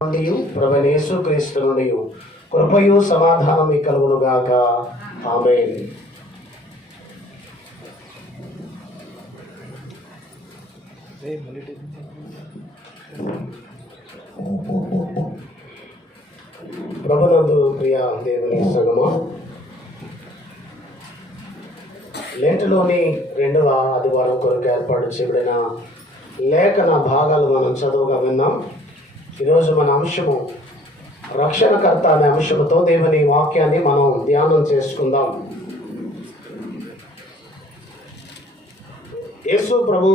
ప్రభువైన యేసుక్రీస్తు నుండి కృపయు సమాధానం కలుగును గాక. ఆమేన్. ప్రభునందు ప్రియ దేవుని సంగమా, లెంట్లోని 2వ ఆదివారం కొరకు ఏర్పాటు చేయబడిన లేఖన భాగాలు మనం చదువుగా విన్నాం. ఈరోజు మన అంశము రక్షణకర్త అనే అంశంతో దేవుని వాక్యాన్ని మనం ధ్యానం చేసుకుందాం. యేసు ప్రభు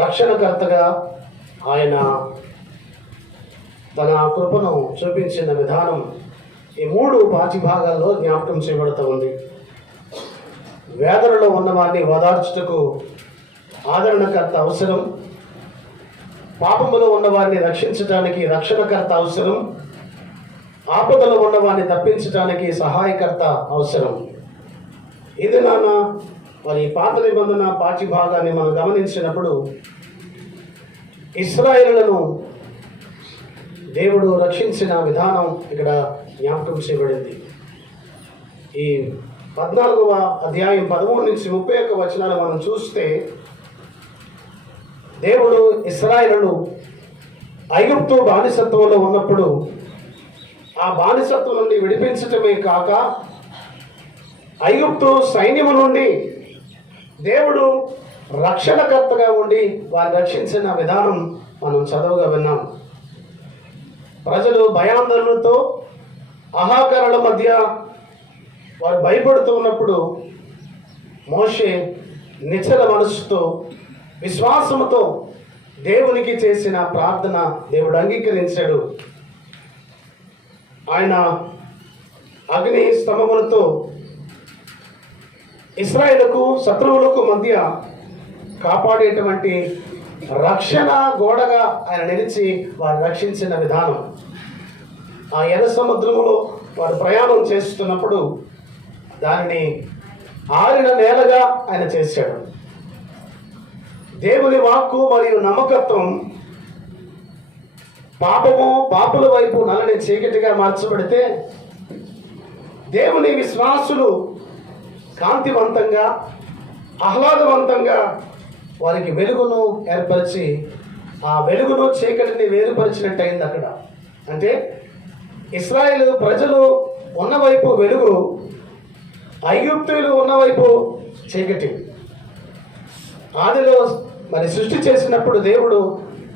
రక్షణకర్తగా ఆయన తన కృపను చూపించిన విధానం ఈ 3 పాఠ్యభాగాల్లో జ్ఞాపకం చేయబడుతూ ఉంది. వేదనలో ఉన్నవారిని ఓదార్చుటకు ఆదరణకర్త అవసరం, పాపములో ఉన్నవారిని రక్షించడానికి రక్షణకర్త అవసరం, ఆపదలో ఉన్నవారిని తప్పించడానికి సహాయకర్త అవసరం. ఇది మరి పాత నిబంధన పాఠ్యభాగాన్ని మనం గమనించినప్పుడు ఇశ్రాయేలులను దేవుడు రక్షించిన విధానం ఇక్కడ జ్ఞాపకం చేయబడింది. ఈ 14వ అధ్యాయం 13 నుంచి 31 వచనాలు మనం చూస్తే, దేవుడు ఇశ్రాయేలును ఐగుప్తు బానిసత్వంలో ఉన్నప్పుడు ఆ బానిసత్వం నుండి విడిపించటమే కాక ఐగుప్తు సైన్యము నుండి దేవుడు రక్షణకర్తగా ఉండి వారిని రక్షించిన విధానం మనం చదువుగా విన్నాం. ప్రజలు భయాందోళనతో ఆహాకారాల మధ్య వారు భయపడుతూ ఉన్నప్పుడు మోషే నిశ్చల మనస్సుతో విశ్వాసముతో దేవునికి చేసిన ప్రార్థన దేవుడు అంగీకరించాడు. ఆయన అగ్ని స్తంభములతో ఇశ్రాయేలుకు శత్రువులకు మధ్య కాపాడేటువంటి రక్షణ గోడగా ఆయన నిలిచి వారు రక్షించిన విధానం. ఆ ఎర్ర సముద్రములో వారు ప్రయాణం చేస్తున్నప్పుడు దానిని ఆరిన నేలగా ఆయన చేశాడు. దేవుని వాక్కు మరియు నమ్మకత్వం పాపుల వైపు నల్లని చీకటిగా మార్చబడితే, దేవుని విశ్వాసులు కాంతివంతంగా ఆహ్లాదవంతంగా వారికి వెలుగును ఏర్పరిచి ఆ వెలుగును చీకటిని వేరుపరిచినట్టు అయింది. అక్కడ అంటే ఇశ్రాయేలు ప్రజలు ఉన్నవైపు వెలుగు, ఐగుప్తులు ఉన్నవైపు చీకటి. ఆదిలో మరి సృష్టి చేసినప్పుడు దేవుడు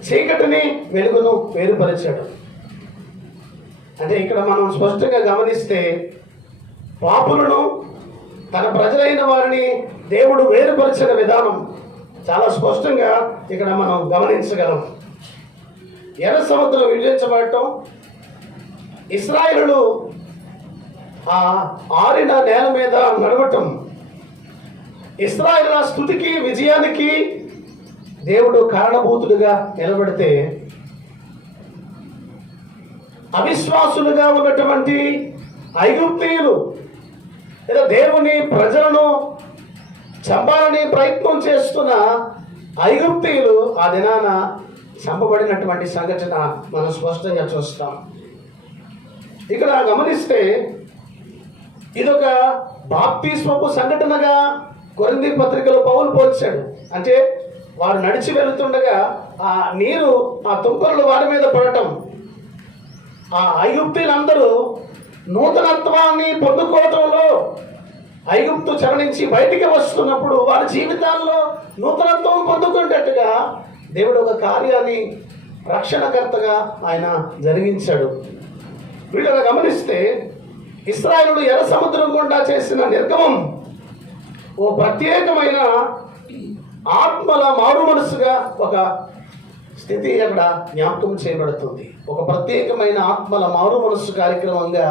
చీకటిని వెలుగును వేరుపరిచాడు. అంటే ఇక్కడ మనం స్పష్టంగా గమనిస్తే పాపులను తన ప్రజలైన వారిని దేవుడు వేరుపరిచిన విధానం చాలా స్పష్టంగా ఇక్కడ మనం గమనించగలం. ఎర్ర సముద్రం విభజించబడటం, ఇశ్రాయేలులు ఆ ఆరిన నేల మీద నడవటం, ఇశ్రాయేలుల స్తుతికి విజయానికి దేవుడు కారణభూతుడుగా నిలబడితే, అవిశ్వాసులుగా ఉన్నటువంటి ఐగుప్తీయులు లేదా దేవుని ప్రజలను చంపాలని ప్రయత్నం చేస్తున్న ఐగుప్తీయులు ఆ దినాన చంపబడినటువంటి సంఘటన మనం స్పష్టంగా చూస్తాం. ఇక్కడ గమనిస్తే ఇదొక బాప్తిస్మపు సంఘటనగా కొరింథీ పత్రికలో పౌలు పోల్చాడు. అంటే వారు నడిచి వెళుతుండగా ఆ నీరు ఆ తుంపరులు వారి మీద పడటం, ఆ ఐగుప్తీయులందరూ నూతనత్వాన్ని పొందుకోవటంలో ఐగుప్తు చెర నుంచి బయటికి వస్తున్నప్పుడు వారి జీవితాల్లో నూతనత్వం పొందుకునేటట్టుగా దేవుడు ఒక కార్యాన్ని రక్షణకర్తగా ఆయన జరిగించాడు. వీళ్ళని గమనిస్తే ఇశ్రాయేలులు ఎర్ర సముద్రం గుండా చేసిన నిర్గమం ఓ ప్రత్యేకమైన ఆత్మల మారు మనసుగా ఒక స్థితి అక్కడ జ్ఞాపకం చేయబడుతుంది. ఒక ప్రత్యేకమైన ఆత్మల మారు మనస్సు కార్యక్రమంగా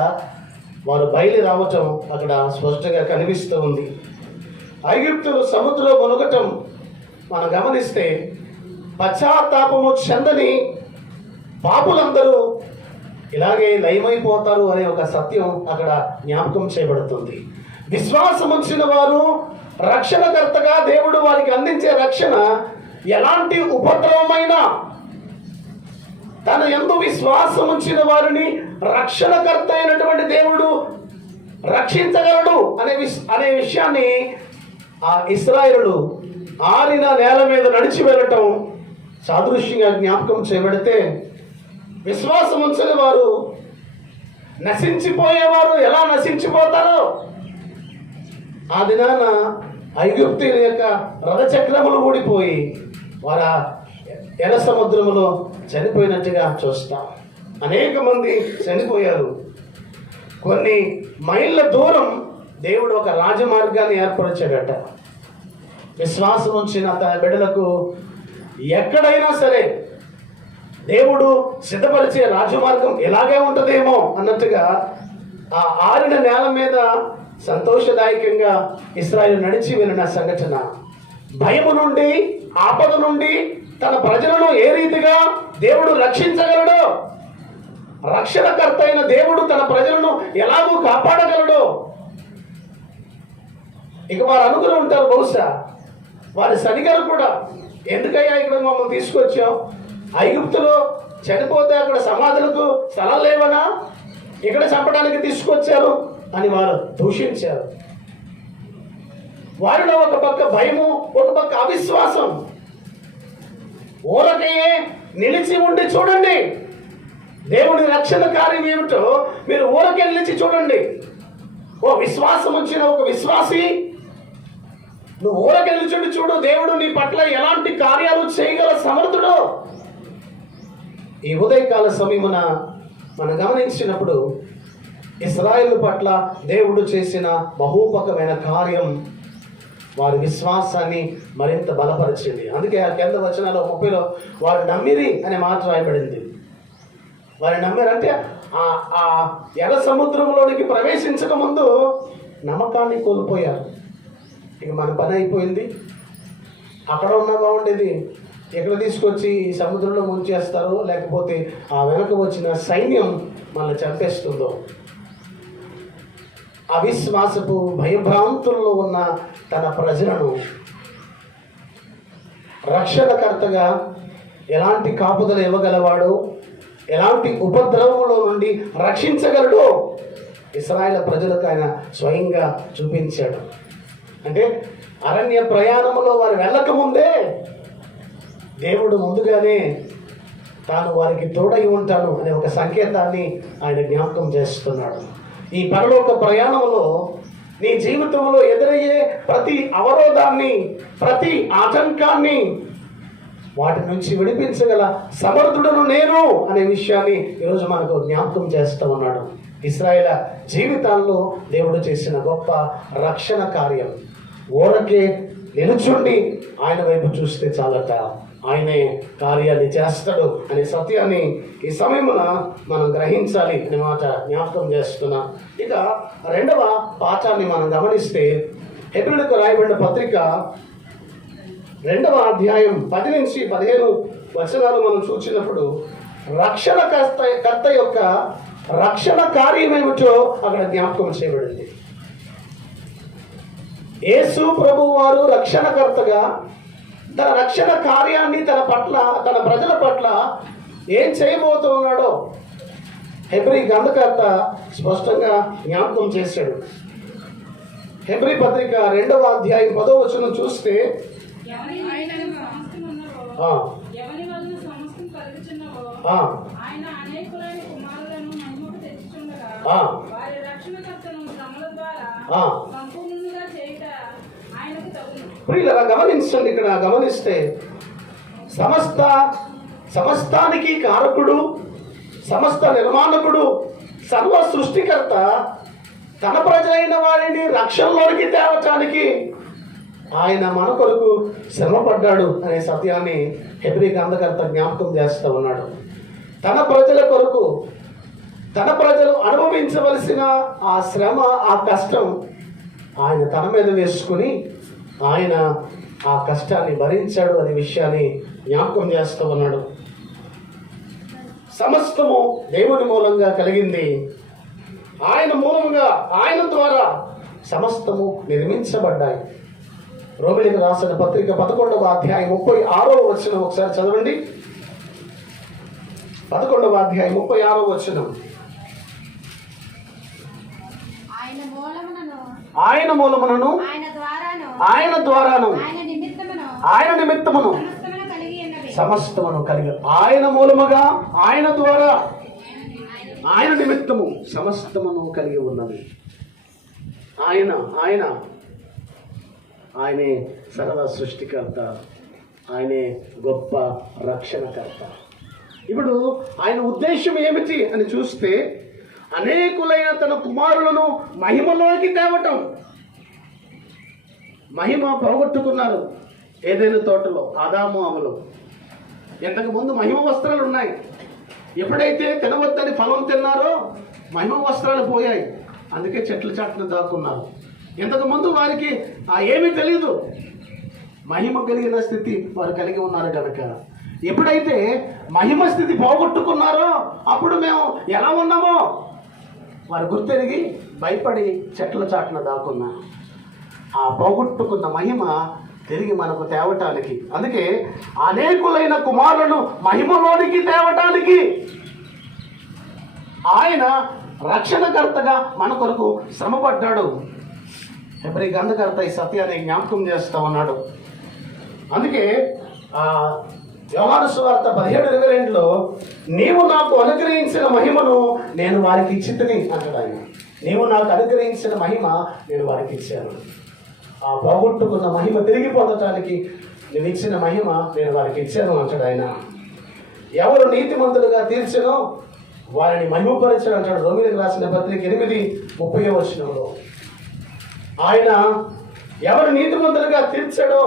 వారు బయలు రావటం అక్కడ స్పష్టంగా కనిపిస్తూ ఉంది. ఐగుప్తులు సముద్రంలో మునగటం మనం గమనిస్తే పశ్చాత్తాపము చెందని పాపులందరూ ఇలాగే లయమైపోతారు అనే ఒక సత్యం అక్కడ జ్ఞాపకం చేయబడుతుంది. విశ్వాసం ఉంచిన వారు రక్షణకర్తగా దేవుడు వారికి అందించే రక్షణ ఎలాంటి ఉపద్రవమైన తన యందు విశ్వాసం ఉంచిన వారిని రక్షణకర్త అయినటువంటి దేవుడు రక్షించగలడు అనే విషయాన్ని ఆ ఇశ్రాయేలు ఆరిన నేల మీద నడిచి వెళ్ళటం సాదృశ్యంగా జ్ఞాపకం చేయబడితే, విశ్వాసం ఉంచని వారు నశించిపోయేవారు ఎలా నశించిపోతారో, ఆ దినాన ఐగుప్తీయుల యొక్క రథచక్రములు ఊడిపోయి వారు ఎర్ర సముద్రములో చనిపోయినట్టుగా చూస్తాం. అనేక మంది చనిపోయారు. కొన్ని మైళ్ళ దూరం దేవుడు ఒక రాజమార్గాన్ని ఏర్పరిచాడట. విశ్వాసం ఉంచిన తన బిడ్డలకు ఎక్కడైనా సరే దేవుడు సిద్ధపరిచే రాజమార్గం ఇలాగే ఉంటుందేమో అన్నట్టుగా ఆ ఆరిన నేల మీద సంతోషదాయకంగా ఇశ్రాయేలు నడిచి వెళ్ళిన సంఘటన, భయము నుండి, ఆపద నుండి తన ప్రజలను ఏ రీతిగా దేవుడు రక్షించగలడో, రక్షణకర్త అయిన దేవుడు తన ప్రజలను ఎలాగూ కాపాడగలడో. ఇక వారు అనుకుని ఉంటారు, బహుశా వారి సరిగారు కూడా, ఎందుకయ్యా ఇక్కడ మమ్మల్ని తీసుకొచ్చాం, ఐగుప్తులో చనిపోతే అక్కడ సమాధులకు స్థలం లేవనా, ఇక్కడ చంపడానికి తీసుకొచ్చారు అని వారు దూషించారు. వారిలో ఒక పక్క భయము, ఒక పక్క అవిశ్వాసం. ఊరకే నిలిచి ఉండి చూడండి, దేవుడి రక్షణ కార్యం ఏమిటో మీరు ఊరకే నిలిచి చూడండి. ఓ విశ్వాసం వచ్చిన ఒక విశ్వాసి, నువ్వు ఊరకే నిలిచి చూడు, దేవుడు నీ పట్ల ఎలాంటి కార్యాలు చేయగల సమర్థుడు. ఈ ఉదయకాల సమయమున మనం గమనించినప్పుడు ఇశ్రాయేలు పట్ల దేవుడు చేసిన బహూపకమైన కార్యం వారి విశ్వాసాన్ని మరింత బలపరిచింది. అందుకే ఆ కింద వచనాలు 30లో వారు నమ్మిరి అనే మాట రాయబడింది. వారు నమ్మారంటే ఆ ఎర్ర సముద్రంలోనికి ప్రవేశించక ముందు నమ్మకాన్ని కోల్పోయారు. ఇక మన పని అయిపోయింది, అక్కడ ఉన్నా బాగుండేది, ఎక్కడ తీసుకొచ్చి ఈ సముద్రంలో ముంచేస్తారో, లేకపోతే ఆ వెనక వచ్చిన సైన్యం మనల్ని చంపేస్తుందో. అవిశ్వాసపు భయభ్రాంతుల్లో ఉన్న తన ప్రజలను రక్షణకర్తగా ఎలాంటి కాపుదలు ఇవ్వగలవాడో, ఎలాంటి ఉపద్రవములో నుండి రక్షించగలడో ఇశ్రాయేలు ప్రజలకు ఆయన స్వయంగా చూపించాడు. అంటే అరణ్య ప్రయాణంలో వారు వెళ్ళకముందే దేవుడు ముందుగానే తాను వారికి తోడై ఉంటాను అనే ఒక సంకేతాన్ని ఆయన జ్ఞాపకం చేస్తున్నాడు. ఈ పరలోక ప్రయాణంలో నీ జీవితంలో ఎదురయ్యే ప్రతి అవరోధాన్ని, ప్రతి ఆటంకాన్ని, వాటి నుంచి విడిపించగల సమర్థుడను నేను అనే విషయాన్ని ఈరోజు మనకు జ్ఞాపకం చేస్తూ ఉన్నాడు. ఇశ్రాయేలు జీవితాల్లో దేవుడు చేసిన గొప్ప రక్షణ కార్యం. ఊరకే నిలుచుండి ఆయన వైపు చూస్తే చాలట, ఆయనే కార్యాన్ని చేస్తాడు అనే సత్యాన్ని ఈ సమయమున మనం గ్రహించాలి అనే మాట జ్ఞాపకం చేస్తున్నా. ఇక రెండవ పాఠాన్ని మనం గమనిస్తే, హెబ్రీయులకు రాయబడిన పత్రిక 2వ అధ్యాయం 10 నుంచి 15 వచనాలు మనం చూసినప్పుడు రక్షణకర్త యొక్క రక్షణ కార్యం ఏమిటో అక్కడ జ్ఞాపకం చేయబడింది. యేసు ప్రభువు వారు రక్షణకర్తగా తన రక్షణ కార్యాన్ని తన పట్ల, తన ప్రజల పట్ల ఏం చేయబోతున్నాడో హెబ్రీ గ్రంథకర్త స్పష్టంగా జ్ఞాపకం చేశాడు. హెబ్రీ పత్రిక 2వ అధ్యాయం 10వ వచనం చూస్తే, ఇలా గమనించండి. ఇక్కడ గమనిస్తే సమస్తానికి కారకుడు, సమస్త నిర్మాణకుడు, సర్వ సృష్టికర్త తన ప్రజలైన వారిని రక్షణలోనికి తేవటానికి ఆయన మన కొరకు శ్రమపడ్డాడు అనే సత్యాన్ని హెబ్రీ గ్రంథకర్త జ్ఞాపకం చేస్తూ ఉన్నాడు. తన ప్రజల కొరకు, తన ప్రజలు అనుభవించవలసిన ఆ శ్రమ, ఆ కష్టం ఆయన తన మీద వేసుకుని ఆయన ఆ కష్టాన్ని భరించాడు అనే విషయాన్ని జ్ఞాపకం చేస్తూ ఉన్నాడు. సమస్తము దేవుని మూలంగా కలిగింది. ఆయన మూలంగా, ఆయన ద్వారా సమస్తము నిర్మించబడ్డాయి. రోమిలికి రాసిన పత్రిక 11వ అధ్యాయం 36వ వచనం ఒకసారి చదవండి. 11వ అధ్యాయం 36వ వచనం. ఆయన మూలమునను ఆయన ద్వారాను ఆయన నిమిత్తమును సమస్తమును కలిగి, ఆయన మూలముగా ఆయన ద్వారా ఆయన నిమిత్తము సమస్తమును కలిగి ఉన్నది. ఆయనే సర్వ సృష్టికర్త, ఆయనే గొప్ప రక్షణకర్త. ఇప్పుడు ఆయన ఉద్దేశం ఏమిటి అని చూస్తే, అనేకులైన తన కుమారులను మహిమలోకి తేవటం. మహిమ పోగొట్టుకున్నారు ఏదైనా తోటలో ఆదాము అమలు. ఇంతకు ముందు మహిమ వస్త్రాలు ఉన్నాయి. ఎప్పుడైతే తినవద్దని ఫలం తిన్నారో మహిమ వస్త్రాలు పోయాయి. అందుకే చెట్ల చాటును దాక్కున్నారు. ఇంతకు ముందు వారికి ఏమీ తెలియదు, మహిమ కలిగిన స్థితి వారు కలిగి ఉన్నారు కనుక. ఎప్పుడైతే మహిమ స్థితి పోగొట్టుకున్నారో అప్పుడు మేము ఎలా ఉన్నామో వారు గుర్తెరిగి భయపడి చెట్ల చాటున దాక్కున్నా. ఆ పోగొట్టుకున్న మహిమ తిరిగి మనకు తేవటానికి, అందుకే అనేకులైన కుమారులను మహిమలోనికి తేవటానికి ఆయన రక్షణకర్తగా మన కొరకు శ్రమపడ్డాడు. హెబ్రీ గ్రంథకర్త ఈ సత్యాన్ని జ్ఞాపకం చేస్తా ఉన్నాడు. అందుకే యోహాను సువార్త 17:22లో నీవు నాకు అనుగ్రహించిన మహిమను నేను వారికి ఇచ్చితిని అంటాడు ఆయన. నీవు నాకు అనుగ్రహించిన మహిమ నేను వారికి ఇచ్చాను. ఆ పోగొట్టుకున్న మహిమ తిరిగి పొందటానికి నేను ఇచ్చిన మహిమ నేను వారికి ఇచ్చాను అంటాడు ఆయన. ఎవరు నీతిమంతులుగా తీర్చనో వారిని మహిమపరచడు అంటాడు రోమీయులకు రాసిన పత్రిక 8:30వ వచనంలో. ఆయన ఎవరు నీతిమంతులుగా తీర్చాడో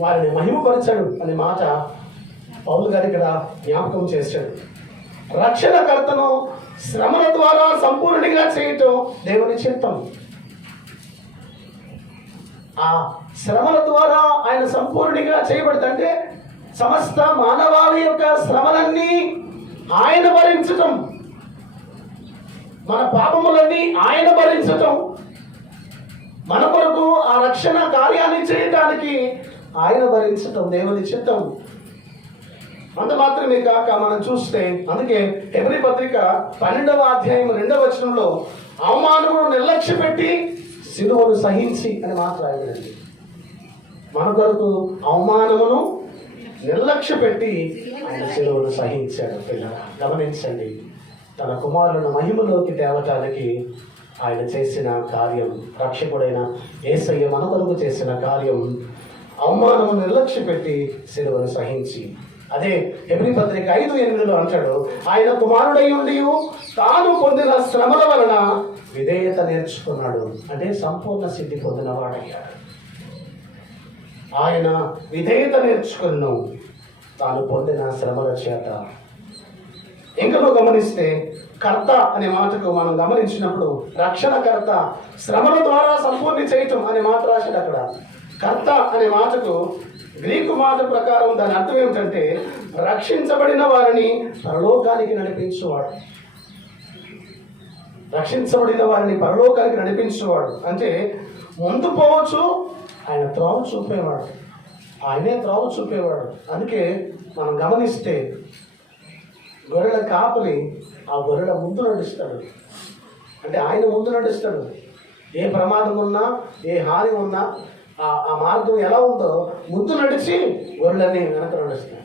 వారిని మహిమపరచడు అనే మాట పౌలు గారు ఇక్కడ జ్ఞాపకం చేశాడు. రక్షణకర్తను శ్రమల ద్వారా సంపూర్ణంగా చేయటం దేవుని చిత్తం. ఆ శ్రమల ద్వారా ఆయన సంపూర్ణంగా చేయబడుతుంటే సమస్త మానవాళి యొక్క శ్రమలన్నీ ఆయన భరించటం, మన పాపములన్నీ ఆయన భరించటం, మన కొరకు ఆ రక్షణ కార్యాన్ని చేయడానికి ఆయన భరించటం దేవుని చిత్తం. అంత మాత్రమే కాక మనం చూస్తే, అందుకే హెబ్రీ పత్రిక 12వ అధ్యాయం 2వ వచనంలో అవమానమును నిర్లక్ష్య పెట్టి సిలువను సహించి అని మాట్లాడండి. మన కొరకు అవమానమును నిర్లక్ష్య పెట్టి ఆయన సిలువను సహించాడు. పిల్లరా గమనించండి, తన కుమారులను మహిమలోకి తేవటానికి ఆయన చేసిన కార్యం, రక్షకుడైన యేసయ్య మన కొరకు చేసిన కార్యం అవమానము నిర్లక్ష్య పెట్టి సిలువను సహించి. అదే హెబ్రీ పత్రిక 5:8లో అంటాడు, ఆయన కుమారుడై ఉండి తాను పొందిన శ్రమల వలన విధేయత నేర్చుకున్నాడు. అంటే సంపూర్ణ సిద్ధి పొందిన వాడయ్యాడు. ఆయన విధేయత నేర్చుకున్నాను తాను పొందిన శ్రమల చేత. ఇంకనూ గమనిస్తే కర్త అనే మాటకు మనం గమనించినప్పుడు రక్షణకర్త శ్రమల ద్వారా సంపూర్ణ చేయటం అనే మాట రాశాడు అక్కడ. కర్త అనే మాటకు గ్రీకు మాట ప్రకారం దాని అర్థం ఏమిటంటే రక్షించబడిన వారిని పరలోకానికి నడిపించేవాడు. రక్షించబడిన వారిని పరలోకానికి నడిపించేవాడు అంటే ముందు పోవచ్చు, ఆయన త్రోవ చూపేవాడు, ఆయనే త్రోవ చూపేవాడు. అందుకే మనం గమనిస్తే గొర్రెల కాపరి ఆ గొర్రెల ముందు నడుస్తాడు. అంటే ఆయన ముందు నడుస్తాడు. ఏ ప్రమాదం ఉన్నా, ఏ హాని ఉన్నా ఆ మార్గం ఎలా ఉందో ముందు నడిచి గొర్రెలని వెనక నడుస్తాడు.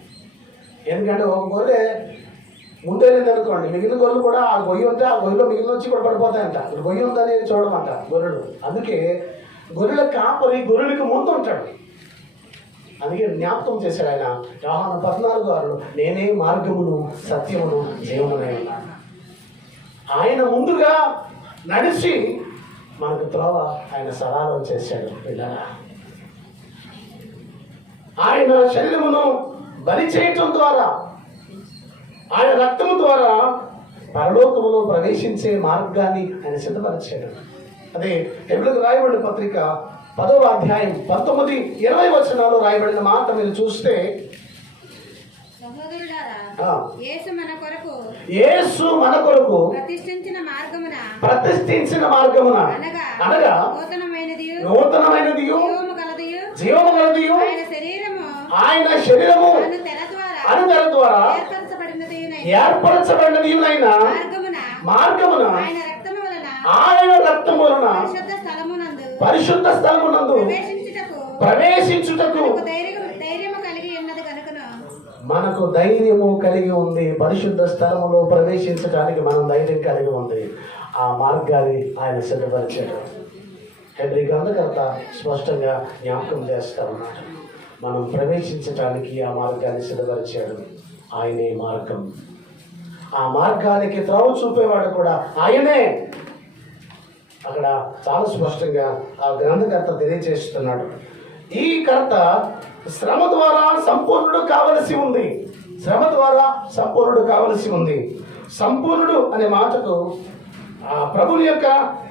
ఎందుకంటే ఒక గొర్రె ముందేలేదు అనుకోండి, మిగిలిన గొర్రెలు కూడా ఆ గొయ్యి ఉంటే ఆ గొయ్యిలో మిగిలిన వచ్చి కూడా పడిపోతాయంట. ఇప్పుడు గొయ్యి ఉందని చూడమంట గొర్రెలు. అందుకే గొర్రెల కాపరి గొర్రెలకు ముందు ఉంటాడు. అందుకే జ్ఞాపకం చేశాడు ఆయన యోహాను 14:6 నేనే మార్గమును సత్యమును జీవమునై ఉన్నాను. ఆయన ముందుగా నడిచి మనకు త్రోవ ఆయన సరళం చేశాడు. పిల్లరా ఆయన శరీరమును బలి చేయటం ద్వారా, ఆయన రక్తము ద్వారా పరలోకములో ప్రవేశించే మార్గాన్ని ఆయన సిద్ధపరిచాడు. అదే హెబ్రీయులకు రాయబడిన పత్రిక 10వ అధ్యాయం 19-20 వచనాలు రాయబడిన మాట మీరు చూస్తే, యేసు మన కొరకు ప్రతిష్ఠించిన మార్గమున అనగా నూతనమైనది జీవము గలదియు ఆయన శరీరము అను తెర ద్వారా ఏర్పరచబడిన ఈమెనైనా మార్గమున ఆయన రక్తము వలన పరిశుద్ధ స్థలమునందు ప్రవేశించుటకు మనకు ధైర్యము కలిగి ఉంది. పరిశుద్ధ స్థలములో ప్రవేశించడానికి మనం ధైర్యం కలిగి ఉంది. ఆ మార్గాన్ని ఆయన సిద్ధపరిచాడు. హెబ్రీ గ్రంథకర్త స్పష్టంగా జ్ఞాపకం చేస్తా ఉన్నాడు. మనం ప్రవేశించడానికి ఆ మార్గాన్ని సిద్ధపరిచాడు. ఆయనే మార్గం. ఆ మార్గానికి త్రోవ చూపేవాడు కూడా ఆయనే. అక్కడ చాలా స్పష్టంగా ఆ గ్రంథకర్త తెలియజేస్తున్నాడు. ఈ కర్త శ్రమ ద్వారా సంపూర్ణుడు కావలసి ఉంది. శ్రమ ద్వారా సంపూర్ణుడు కావలసి ఉంది. సంపూర్ణుడు అనే మాటకు ప్రభుని యొక్క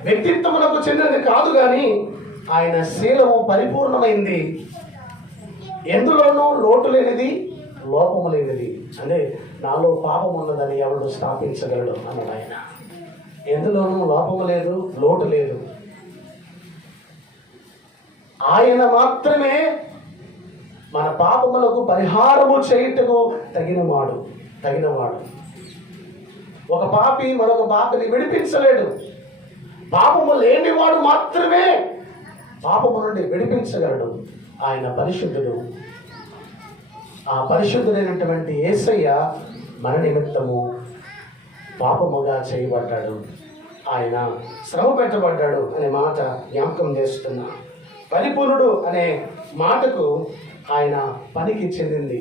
వ్యక్తిత్వమునకు చెందినది కాదు, కానీ ఆయన శీలము పరిపూర్ణమైంది. ఎందులోనూ లోటు లేనిది, లోపము లేనిది. అంటే నాలో పాపం ఉన్నదని ఎవడు స్థాపించగలడు అన్నాడు ఆయన. ఎందులోనూ లోపము లేదు, లోటు లేదు. ఆయన మాత్రమే మన పాపములకు పరిహారము చేయుటకు తగినవాడు. ఒక పాపి మరొక పాపిని విడిపించలేడు. పాపము లేనివాడు మాత్రమే పాపము నుండి విడిపించగలడు. ఆయన పరిశుద్ధుడు. ఆ పరిశుద్ధుడైనటువంటి యేసయ్య మన నిమిత్తము పాపముగా చేయబడ్డాడు. ఆయన శ్రమ పెట్టబడ్డాడు అనే మాట జ్ఞాపకం చేస్తున్నా. పరిపూర్ణుడు అనే మాటకు ఆయన పనికి చెందింది.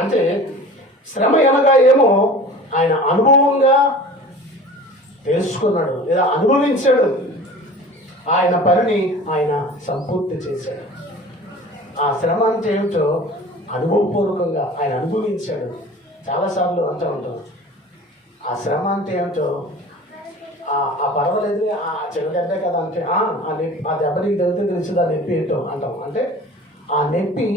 అంటే శ్రమ అనగా ఏమో ఆయన అనుభవంగా తెలుసుకున్నాడు లేదా అనుభవించాడు. ఆయన పనిని ఆయన సంపూర్తి చేశాడు. ఆ శ్రమ అంటే ఏమిటో అనుభవపూర్వకంగా ఆయన అనుభవించాడు. చాలాసార్లు అంటూ ఉంటాం, ఆ శ్రమ అంటే ఏమిటో ఆ పర్వాలేదు, ఆ చిన్నదెబ్బే కదా అంటే ఆ దెబ్బ నీకు తెలితే తెలుస్తుంది ఆ నొప్పి ఏంటో అంటాం. అంటే ఆ నొప్పి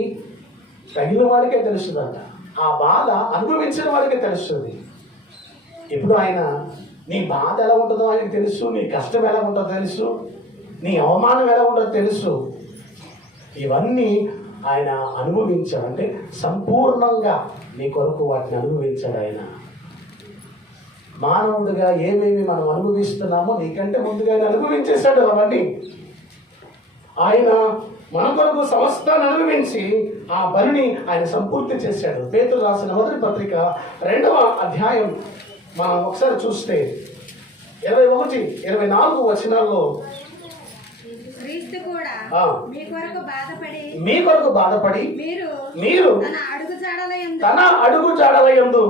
తగిన వాడికే తెలుస్తుందంట. ఆ బాధ అనుభవించిన వాడికే తెలుస్తుంది. ఇప్పుడు ఆయన నీ బాధ ఎలా ఉంటుందో ఆయనకు తెలుసు, నీ కష్టం ఎలా ఉంటుందో తెలుసు, నీ అవమానం ఎలా ఉంటుందో తెలుసు. ఇవన్నీ ఆయన అనుభవించాడు. అంటే సంపూర్ణంగా నీ కొరకు వాటిని అనుభవించాడు ఆయన. మానవుడిగా ఏమేమి మనం అనుభవిస్తున్నామో నీకంటే ముందుగా ఆయన అనుభవించేశాడు అవన్నీ. ఆయన మన కొరకు సమస్తాన్ని అనుభవించి ఆ పనిని ఆయన సంపూర్తి చేశాడు. పేతురు రాసిన మొదటి పత్రిక 2వ అధ్యాయం మనం ఒకసారి చూస్తే 21, 24 వచనాల్లో మీ కొరకు బాధపడి మీరు తన అడుగు జాడలయందు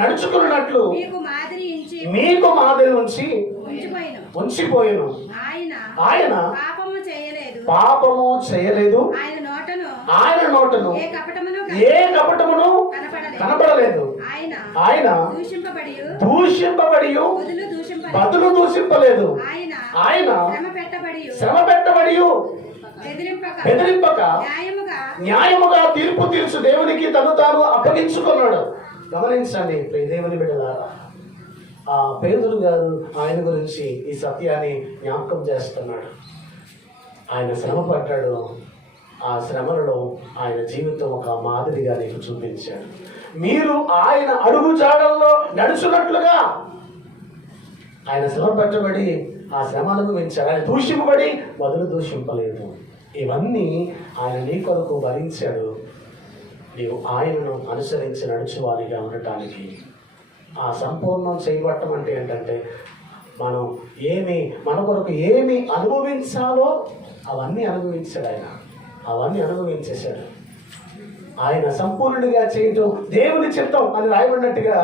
నడుచుకున్నట్లు మీకు మాదిరి నుంచి ఉంచిపోయిను. ఆయన పాపము చేయలేదు, ఆయన నోటను ఏ కపటమును కనపడలేదు. ఆయన దూషింపబడి బదులు దూషింపలేదు. ఆయన శ్రమ పెట్టబడి బెదిరింపక న్యాయముగా తీర్పు తీర్చు దేవునికి తను తాను అప్పగించుకున్నాడు. గమనించండి దేవుని బిడ్డలారా, ఆ పేతురు గారు ఆయన గురించి ఈ సత్యాన్ని జ్ఞాపకం చేస్తున్నాడు. ఆయన శ్రమ పడ్డాడు. ఆ శ్రమలలో ఆయన జీవితం ఒక మాదిరిగా నీకు చూపించాడు. మీరు ఆయన అడుగు జాడల్లో నడుచున్నట్లుగా ఆయన శ్రమ పెట్టబడి ఆ శ్రమ అనుభవించాడు. ఆయన దూషింపబడి బదులు దూషింపలేదు. ఇవన్నీ ఆయన నీ కొరకు భరించాడు. నీవు ఆయనను అనుసరించి నడుచువారిగా ఉండటానికి. ఆ సంపూర్ణం చేయబట్టం అంటే ఏంటంటే మనం మన కొరకు ఏమి అనుభవించాలో అవన్నీ అనుభవించాడు ఆయన. అవన్నీ అనుభవించేశాడు. ఆయన సంపూర్ణుడిగా చేయటం దేవుని చిత్తం అని రాయబడినట్టుగా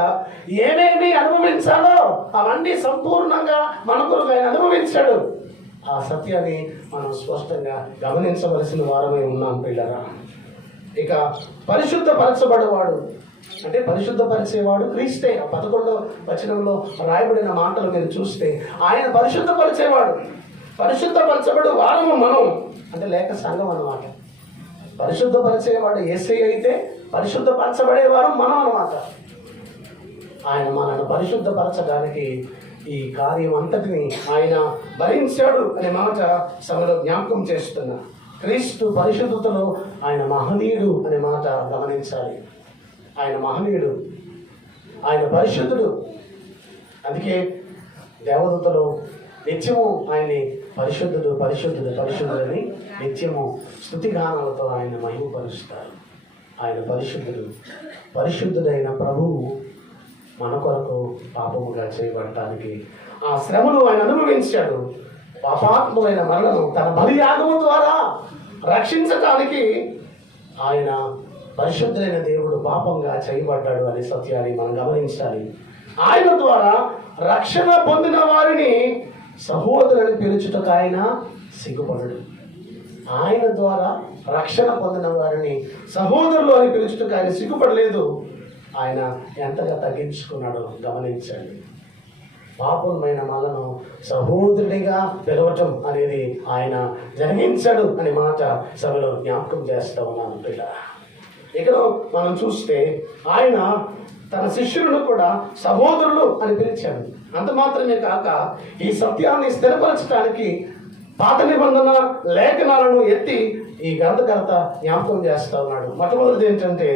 ఏమేమి అనుభవించాలో అవన్నీ సంపూర్ణంగా మన కొరకు ఆయన అనుభవించాడు. ఆ సత్యాన్ని మనం స్పష్టంగా గమనించవలసిన వారమే ఉన్నాం పిల్లరా. ఇక పరిశుద్ధపరచబడేవాడు అంటే పరిశుద్ధపరిచేవాడు క్రీస్తే. 11వ వచనంలో రాయబడిన మాటలు మీరు చూస్తే ఆయన పరిశుద్ధపరిచేవాడు. పరిశుద్ధపరచబడు వారము మనం అంటే లేక సంఘం అన్నమాట. పరిశుద్ధపరిచేవాడు యేసే అయితే పరిశుద్ధపరచబడేవారు మనం అన్నమాట. ఆయన మనను పరిశుద్ధపరచడానికి ఈ కార్యం అంతటిని ఆయన భరించాడు అనే మాట సభలో జ్ఞాపకం చేస్తున్నా. క్రీస్తు పరిశుద్ధతలో ఆయన మహనీయుడు అనే మాట గమనించాలి. ఆయన మహనీయుడు. ఆయన పరిశుద్ధుడు. అందుకే దేవదూతలు నిత్యము ఆయన్ని పరిశుద్ధుడు పరిశుద్ధుడు పరిశుద్ధుడు అని నిత్యము స్తుతిగానాలతో ఆయన మహిమపరుస్తారు. ఆయన పరిశుద్ధుడు. పరిశుద్ధుడైన ప్రభువు మన కొరకు పాపముగా చేయబడటానికి ఆ శ్రమను ఆయన అనుభవించాడు. పాపాత్ములైన మనలను తన బలియాగము ద్వారా రక్షించటానికి ఆయన పరిశుద్ధులైన దేవుడు పాపంగా చేయబడ్డాడు అనే సత్యాన్ని మనం గమనించాలి. ఆయన ద్వారా రక్షణ పొందిన వారిని సహోదరుని పిలుచుటకు ఆయన సిగ్గుపడడు. ఆయన ద్వారా రక్షణ పొందిన వారిని సహోదరులు అని పిలుచుటకు ఆయన సిగ్గుపడలేదు. ఆయన ఎంతగా తగ్గించుకున్నాడో గమనించండి. పాపులమైన మనను సహోదరుడిగా పిలవటం అనేది ఆయన జరిగించాడు అనే మాట సభలో జ్ఞాపకం చేస్తూ ఉన్నాను పిల్ల. ఇక్కడ మనం చూస్తే ఆయన తన శిష్యులను కూడా సహోదరులు అని పిలిచాడు. అంత మాత్రమే కాక ఈ సత్యాన్ని స్థిరపరచడానికి పాత నిబంధన లేఖనాలను ఎత్తి ఈ గ్రంథకర్త జ్ఞాపకం చేస్తూ ఉన్నాడు. మొట్టమొదటిది ఏంటంటే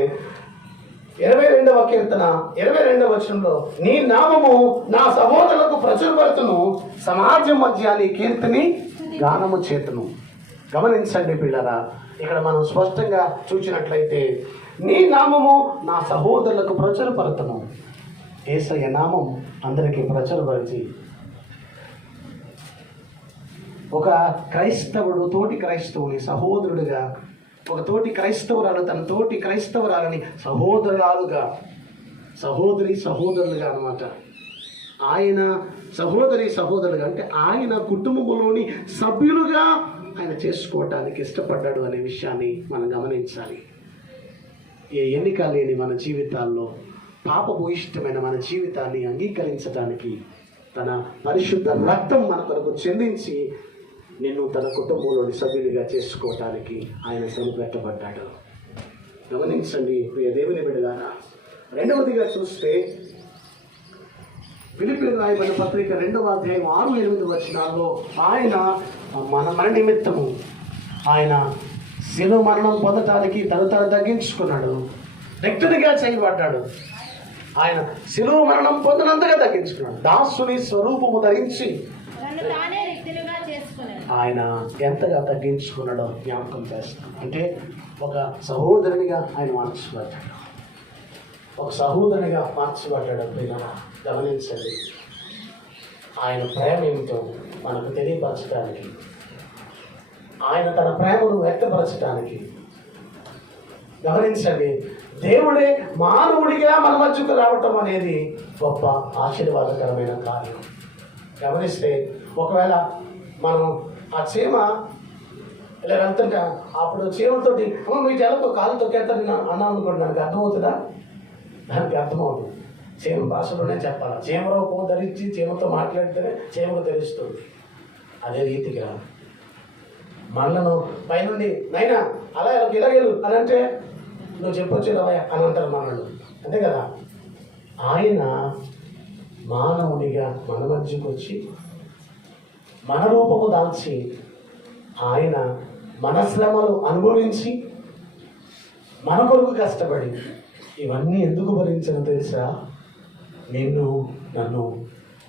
22వ కీర్తన 22వ వచనంలో, నీ నామము నా సహోదరులకు ప్రచురపడుతును, సమాజం మధ్య నీ కీర్తిని గానము చేతును. గమనించండి పిల్లరా, ఇక్కడ మనం స్పష్టంగా చూసినట్లయితే నీ నామము నా సహోదరులకు ప్రచురపడుతును. యేసయ్య నామం అందరికీ ప్రచురపరిచి ఒక క్రైస్తవుడు తోటి క్రైస్తవుని సహోదరుడిగా, ఒక తోటి క్రైస్తవురాలు తన తోటి క్రైస్తవురాలని సహోదరులుగా అన్నమాట. ఆయన సహోదరులుగా అంటే ఆయన కుటుంబంలోని సభ్యులుగా ఆయన చేసుకోవటానికి ఇష్టపడ్డాడు అనే విషయాన్ని మనం గమనించాలి. ఏ ఎన్నిక లేని మన జీవితాల్లో పాపభూయిష్టమైన మన జీవితాన్ని అంగీకరించడానికి తన పరిశుద్ధ రక్తం మన కొరకు చెందించి నిన్ను తన కుటుంబంలోని సభ్యునిగా చేసుకోవటానికి ఆయన శ్రమపెట్టబడ్డాడు. గమనించండి ప్రియ దేవుని బిడ్డలారా. రెండవదిగా చూస్తే ఫిలిప్పీయులకు రాయబడిన పత్రిక 2వ అధ్యాయం 6-8 వచనాల్లో ఆయన మన నిమిత్తము ఆయన శిలువ మరణం పొందటానికి తను తగ్గించుకున్నాడు. వ్యక్తుడిగా చేయబడ్డాడు. ఆయన శిలువ మరణం పొందినంతగా తగ్గించుకున్నాడు. దాసుని స్వరూపము ధరించి ఆయన ఎంతగా తగ్గించుకున్నాడో జ్ఞాపకం చేస్తాం. అంటే ఒక సహోదరునిగా ఆయన మార్చబడ్డాడు. ఒక సహోదరునిగా మార్చబడ్డాడు. గమనించండి, ఆయన ప్రేమ ఏమిటో మనకు తెలియపరచడానికి, ఆయన తన ప్రేమను వ్యక్తపరచడానికి. గమనించండి, దేవుడే మానవుడిగా మన మధ్యకు రావటం అనేది గొప్ప ఆశీర్వాదకరమైన కార్యం. గమనిస్తే ఒకవేళ మనం ఆ చీమ ఇలా వెళ్తుంటే అప్పుడు చీమతోటి మీ జలకు కాలు తొక్కేస్తాను అన్నాను అనుకోండి, దానికి అర్థమవుతుందా? దానికి అర్థమవుతుంది. చీమ భాషలోనే చెప్పాలి. చీమ రూపం ధరించి చీమతో మాట్లాడితేనే చీమకు తెలుస్తుంది. అదే రీతిగా మనలను పైనుండి నైనా అలా ఇలాగెళ్ళు అని అంటే నువ్వు చెప్పొచ్చు రావయ్య అని అంటారు మనల్ని, అంతే కదా. ఆయన మానవుడిగా మన మధ్యకు వచ్చి మన రూపము దాల్చి ఆయన మన శ్రమలు అనుభవించి మన కొరకు కష్టపడి ఇవన్నీ ఎందుకు భరించను తెలుసా? నన్ను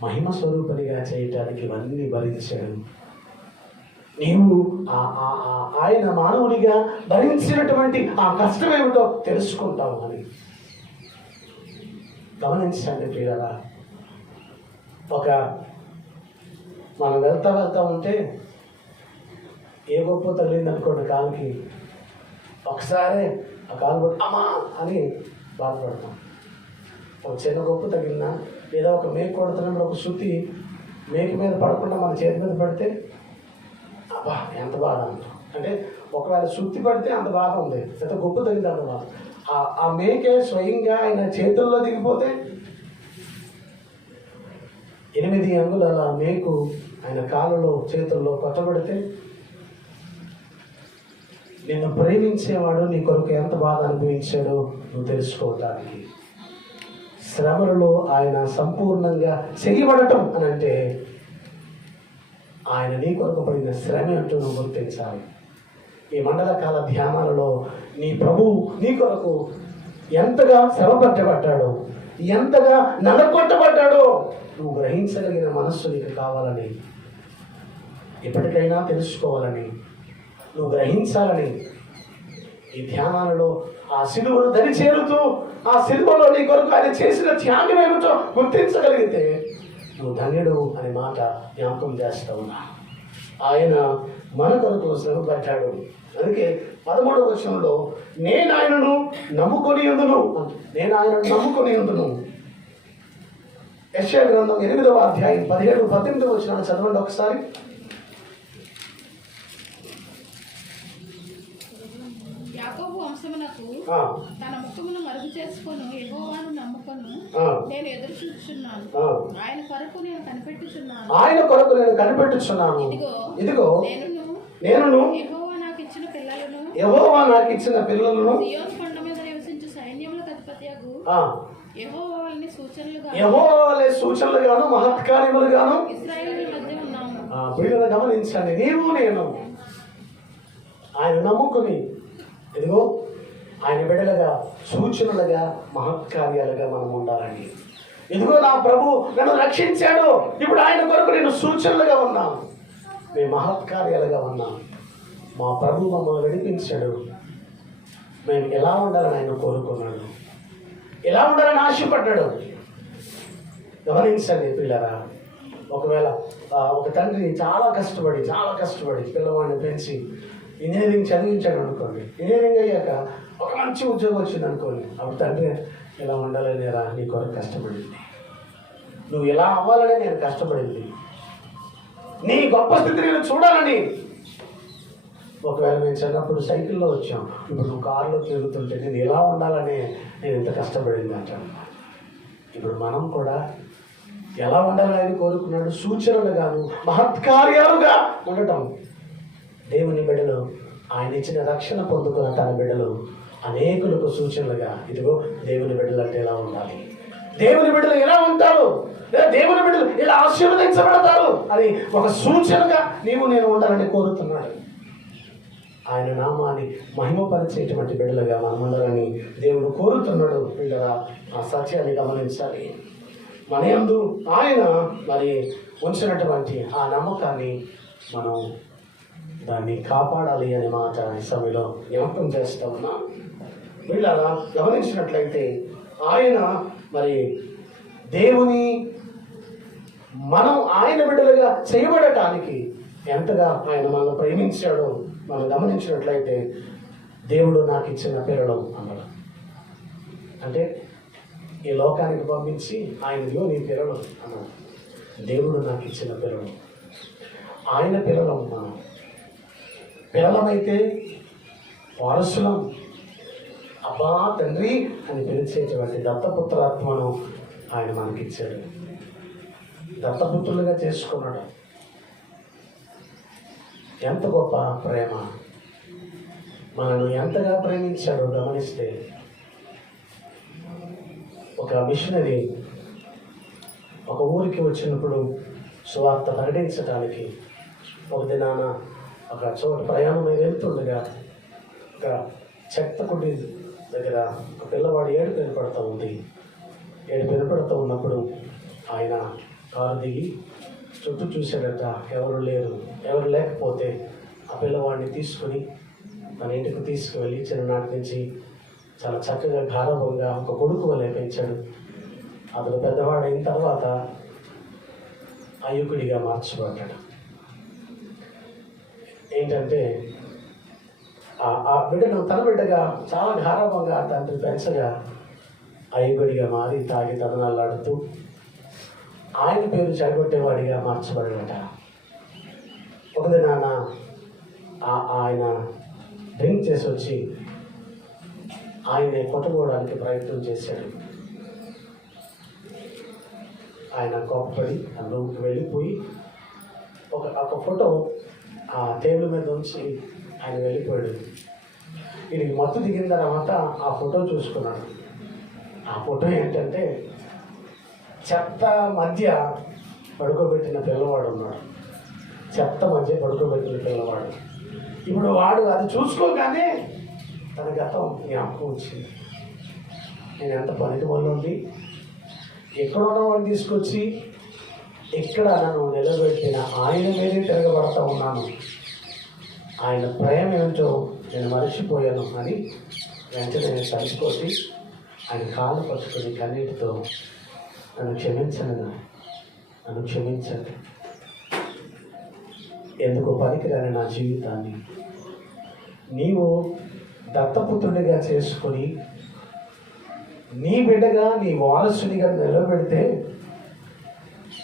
మహిమ స్వరూపనిగా చేయటానికి ఇవన్నీ భరించాడు. నీవు ఆయన మానవుడిగా భరించినటువంటి ఆ కష్టం ఏమిటో తెలుసుకుంటావు అని. గమనించండి ప్రియులారా, మనం వెళ్తా ఉంటే ఏ గొప్ప తగిలింది అనుకోండి కాలుకి, ఒకసారి ఆ కాలు కొట్టి అమ్మా అని బాధపడతాం. ఒక చిన్న గొప్ప తగిలినా లేదా ఒక మేకు కొడుతున్నప్పుడు ఒక శృతి మేకు మీద పడకుండా మన చేతి మీద పడితే అబ్బా ఎంత బాధ అంటాం. అంటే ఒకవేళ శృతి పడితే అంత బాధ ఉంది, ఎంత గొప్ప తగిలింది అంత బాధ. ఆ మేకే స్వయంగా ఆయన చేతుల్లో దిగిపోతే 8 అంగుళాల మేకు ఆయన కాళ్ళలో చేతుల్లో కొట్టబడితే నిన్ను ప్రేమించేవాడు నీ కొరకు ఎంత బాధ అనుభవించాడో నువ్వు తెలుసుకోవటానికి. శ్రమలలో ఆయన సంపూర్ణంగా చేయబడటం అని అంటే ఆయన నీ కొరకు పడిన శ్రమ అంటూ నువ్వు గుర్తించాలి. ఈ మండల కాల ధ్యానాలలో నీ ప్రభువు నీ కొరకు ఎంతగా శ్రమ పట్టబడ్డాడో, ఎంతగా నలగొట్టబడ్డాడో నువ్వు గ్రహించగలిగిన మనస్సు నీకు కావాలని, ఎప్పటికైనా తెలుసుకోవాలని, నువ్వు గ్రహించాలని ఈ ధ్యానాలలో ఆ సిలువను దరి చేరుతూ ఆ సిలువలో నీ కొరకు ఆయన చేసిన త్యాగం ఏమిటో గుర్తించగలిగితే నువ్వు ధన్యుడు అనే మాట జ్ఞాపకం చేస్తా ఉన్నా. ఆయన మన కొరకు శ్రమ పడ్డాడు. అందుకే 13వ వచనంలో నేను ఆయనను నమ్ముకొని ఉందును, నేను ఆయనను నమ్ముకొని ఉందును. యెషయా గ్రంథం 8వ అధ్యాయం 17-18 వచనాలు చదవండి ఒకసారి. యాకోబు వంశమునకు తన ముఖమును మరుగు చేసుకొని యెహోవాను నమ్ముకొను, నేను ఎదురు చూస్తున్నాను, ఆయన కొరకు నేను కనిపెట్టుచున్నాను, ఆయన కొరకు నేను కనిపెట్టుచున్నాను. ఇదిగో నేను యెహోవా నాకు ఇచ్చిన పిల్లలను, యెహోవా నాకు ఇచ్చిన పిల్లలను, సియోను కొండ మీద నివసించు సైన్యములకు అధిపతియగు యెహోవా వలె సూచనలుగా, యెహోవా వలె సూచనలుగాను మహత్కార్యములుగాను ఇశ్రాయేలు మధ్య ఉన్నాము. వీళ్ళని గమనించండి. నీవు నేను ఆయన నమ్ముకుని ఇదిగో ఆయన బిడ్డలుగా సూచనలుగా మహత్కార్యాలుగా మనం ఉండాలని. ఇదిగో నా ప్రభు నన్ను రక్షించాడు, ఇప్పుడు ఆయన కొరకు నేను సూచనలుగా ఉన్నాను, మేము మహత్కార్యాలుగా ఉన్నాం. మా ప్రభు మమ్మల్ని విడిపించాడు, మేము ఎలా ఉండాలని ఆయన కోరుకున్నాడు, ఎలా ఉండాలని ఆశపడ్డాడు. గమనించండి పిల్లరా. ఒకవేళ ఒక తండ్రి చాలా కష్టపడి పిల్లవాడిని పెంచి ఇంజనీరింగ్ చదివించాడు అనుకోండి, ఇంజనీరింగ్ అయ్యాక ఒక మంచి ఉద్యోగం వచ్చింది అనుకోండి, అప్పుడు తండ్రి ఎలా ఉండాలని రా నీ కొరకు కష్టపడింది, నువ్వు ఎలా అవ్వాలని నేను కష్టపడింది, నీ గొప్ప స్థితి నేను చూడాలని. ఒకవేళ మేము చిన్నప్పుడు సైకిల్లో వచ్చాం, ఇప్పుడు నువ్వు కారులో తిరుగుతుంటే నేను ఎలా ఉండాలని నేను ఇంత కష్టపడింది అంటాను. ఇప్పుడు మనం కూడా ఎలా ఉండాలని ఆయన కోరుకున్నాడు, సూచనలుగాను మహత్కార్యాలుగా ఉండటం. దేవుని బిడ్డలు, ఆయన ఇచ్చిన రక్షణ పొందుకున్న తన బిడ్డలు అనేకులకు సూచనలుగా, ఇదిగో దేవుని బిడ్డలు అంటే ఎలా ఉండాలి, దేవుని బిడ్డలు ఎలా ఉంటారు, లేదా దేవుని బిడ్డలు ఎలా ఆశీర్వదించబడతారు అని ఒక సూచనగా నీవు నేను ఉండాలని కోరుతున్నాడు. ఆయన నామాన్ని మహిమపరిచేటువంటి బిడ్డలుగా మనం ఉండాలని దేవుడు కోరుతున్నాడు. బిడ్డగా ఆ సత్యాన్ని గమనించాలి. మన యందు ఆయన మరి ఉంచినటువంటి ఆ నమ్మకాన్ని మనం దాన్ని కాపాడాలి అనే మాట ఈ సమయంలో జ్ఞాపకం చేస్తూ ఉన్నాం. వీళ్ళలా గమనించినట్లయితే ఆయన మరి దేవుని మనం ఆయన బిడ్డలుగా చేయబడటానికి ఎంతగా ఆయన మనల్ని ప్రేమించాడో మనం గమనించినట్లయితే, దేవుడు నాకు ఇచ్చిన పిల్లలు అన్నాడు. అంటే ఈ లోకానికి పంపించి ఆయనలో నీ పిల్లలు అన్నాడు. దేవుడు నాకు ఇచ్చిన పిల్లలు, ఆయన పిల్లలు. మనం పిల్లలమైతే వారసులం, అబ్బా తండ్రి అని పిలిచేటువంటి దత్తపుత్రాత్మను ఆయన మనకిచ్చాడు, దత్తపుత్రులుగా చేసుకున్నాడు. ఎంత గొప్ప ప్రేమ, మనను ఎంతగా ప్రేమించాడో గమనిస్తే, ఒక మిషనరీ ఒక ఊరికి వచ్చినప్పుడు సువార్త ప్రకటించడానికి ఒక దినాన ఒక చోట ప్రయాణమై వెళ్తుండగా ఒక చెత్త కుడి దగ్గర ఒక పిల్లవాడు ఏడుపు వినపడుతూ ఉన్నప్పుడు ఆయన కారు దిగి చుట్టూ చూశాడట. ఎవరు లేకపోతే ఆ పిల్లవాడిని తీసుకుని తన ఇంటికి తీసుకువెళ్ళి చిన్ననాటి నుంచి చాలా చక్కగా గారవంగా ఒక కొడుకు వలె పెంచాడు. అతను పెద్దవాడైన తర్వాత అయుకుడిగా మార్చబడ్డాడు. ఏంటంటే ఆ బిడ్డను తన బిడ్డగా చాలా గారవంగా తండ్రి పెంచగా అయుకుడిగా మారి తాగి తదనలాడుతూ ఆయన పేరు చెడగొట్టేవాడిగా మార్చబడట. ఒక దినాన ఆయన డ్రింక్ చేసి వచ్చి ఆయన్ని కొట్టుకోవడానికి ప్రయత్నం చేశాడు. ఆయన కోపపడి ఆ రూమ్కి వెళ్ళిపోయి ఒక ఫోటో ఆ టేబుల్ మీద ఉంచి ఆయన వెళ్ళిపోయాడు. ఇది మత్తు దిగిన తర్వాత ఆ ఫోటో చూసుకున్నాడు. ఆ ఫోటో ఏంటంటే చెత్త మధ్య పడుకోబెట్టిన పిల్లవాడు ఉన్నాడు. చెత్త మధ్య పడుకోబెట్టిన పిల్లవాడు. ఇప్పుడు వాడు అది చూసుకోగానే తన గతం జ్ఞాపకం వచ్చింది. నేను ఎంత పనికి వల్ల ఉంది, ఎక్కడున్న వాడిని తీసుకొచ్చి ఇక్కడ నన్ను నిలబెట్టిన ఆయన మీదే తిరగబడతా ఉన్నాను, ఆయన ప్రేమ ఏమిటో నేను మర్చిపోయాను అని వెంటనే నేను తలుచుకోసి ఆయన కాళ్ళు పట్టుకొని కన్నీటితో నన్ను క్షమించను, నన్ను క్షమించండి, ఎందుకు పనికిరాని నా జీవితాన్ని నీవు దత్తపుత్రుడిగా చేసుకొని నీ బిడ్డగా నీ వారసునిగా నిలబెడితే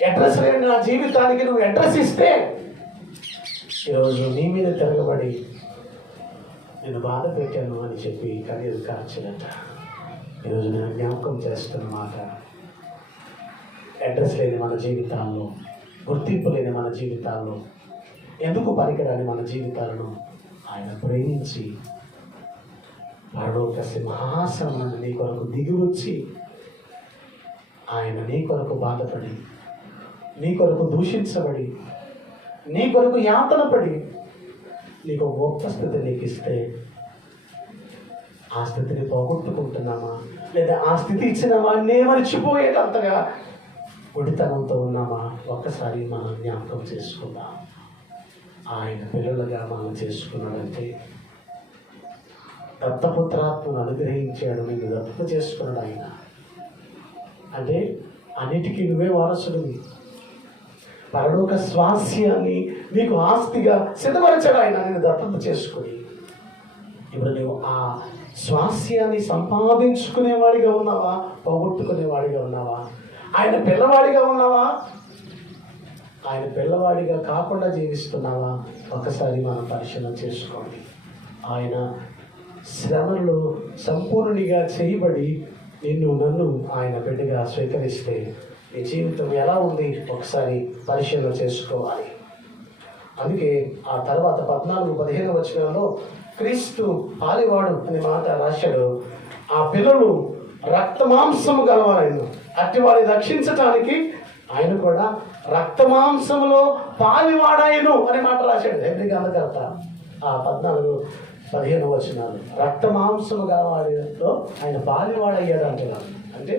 అడ్రస్ లేని నా జీవితానికి నువ్వు అడ్రస్ ఇస్తే ఈరోజు నీ మీద తిరగబడి నేను బాధ పెట్టాను అని చెప్పి కన్నీరు కార్చలేట. ఈరోజు నేను జ్ఞాపకం చేస్తున్న మాట, అడ్రస్ లేని మన జీవితాల్లో, గుర్తింపు లేని మన జీవితాల్లో, ఎందుకు పనికిరాని మన జీవితాలను ఆయన ప్రేమించి పరలోక సింహాసనం నుండి నీ కొరకు దిగి వచ్చి ఆయన నీ కొరకు బాధపడి, నీ కొరకు దూషించబడి, నీ కొరకు యాతన పడి నీకు గొప్ప స్థితి నీకు ఇస్తే ఆ స్థితిని పోగొట్టుకుంటున్నామా, లేదా ఆ స్థితి ఇచ్చిన వాడినే మర్చిపోయేటంతగా గుడితనంతో ఉన్నామా? ఒక్కసారి మనం జ్ఞాపకం చేసుకుందాం. ఆయన పిల్లలుగా మనం చేసుకున్నాడంటే దత్తపుత్రాత్మను అనుగ్రహించాడు, నిన్ను దత్తత చేసుకున్నాడు ఆయన. అంటే అన్నిటికీ నువ్వే వారసుడివి. పరలోక స్వాస్యాన్ని నీకు ఆస్తిగా సిద్ధపరిచాడు ఆయన నేను దత్తత చేసుకుని. ఇప్పుడు నువ్వు ఆ స్వాస్యాన్ని సంపాదించుకునేవాడిగా ఉన్నావా, పోగొట్టుకునేవాడిగా ఉన్నావా? ఆయన పిల్లవాడిగా ఉన్నావా, ఆయన పిల్లవాడిగా కాకుండా జీవిస్తున్నావా? ఒకసారి మనం పరిశీలన చేసుకోండి. ఆయన శ్రమలో సంపూర్ణిగా చేయబడి నిన్ను నన్ను ఆయన బిడ్డగా స్వీకరిస్తే నీ జీవితం ఎలా ఉంది ఒకసారి పరిశీలన చేసుకోవాలి. అందుకే ఆ తర్వాత 14-15 వచనాల్లో క్రీస్తు పాలివాడు అనే మాట రాశాడు. ఆ పిల్లలు రక్తమాంసము గలవారైన అట్టివాడిని రక్షించటానికి ఆయన కూడా రక్తమాంసములో పాలివాడాయను అనే మాట రాశాడు. హెబ్రీ గ్రంథకర్త ఆ 14-15 వచనాలు రక్తమాంసము గలవాడిలో ఆయన పాలివాడయ్యాడు అంటున్నారు. అంటే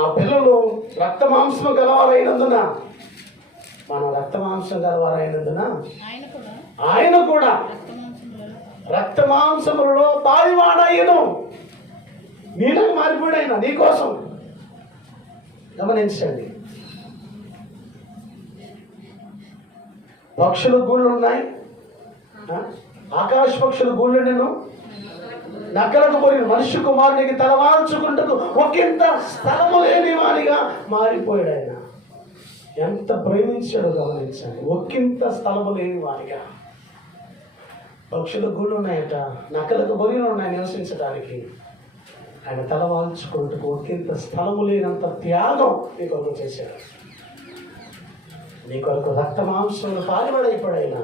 ఆ పిల్లలు రక్తమాంసము గలవారైనందున, మనం రక్తమాంసం గలవారైనందున ఆయన కూడా రక్తమాంసములలో పాలివాడయ్యను. నీళ్ళకి మారిపోయాడు నీకోసం. గమనించండి, పక్షుల గూళ్ళు ఉన్నాయి, ఆకాశ పక్షుల గూళ్ళు నేను నక్కలకు పోయిన మనుష్య కుమారునికి తలవాల్చుకుంటూ ఒకంత స్థలము లేని వాడిగా మారిపోయాడు ఆయన. ఎంత ప్రేమించాడో గమనించండి. ఒకంత స్థలము లేని వాడిగా. పక్షుల గూళ్ళు ఉన్నాయట, నక్కలకు బొరియలు ఉన్నాయి నివసించడానికి. ఆయన తలవాల్చుకుంటూ ఒకంత స్థలము లేనంత త్యాగం నీ కొరకు చేశాడు. నీ కొరకు రక్తమాంసములు పాలివాడైపోయాడు ఆయన.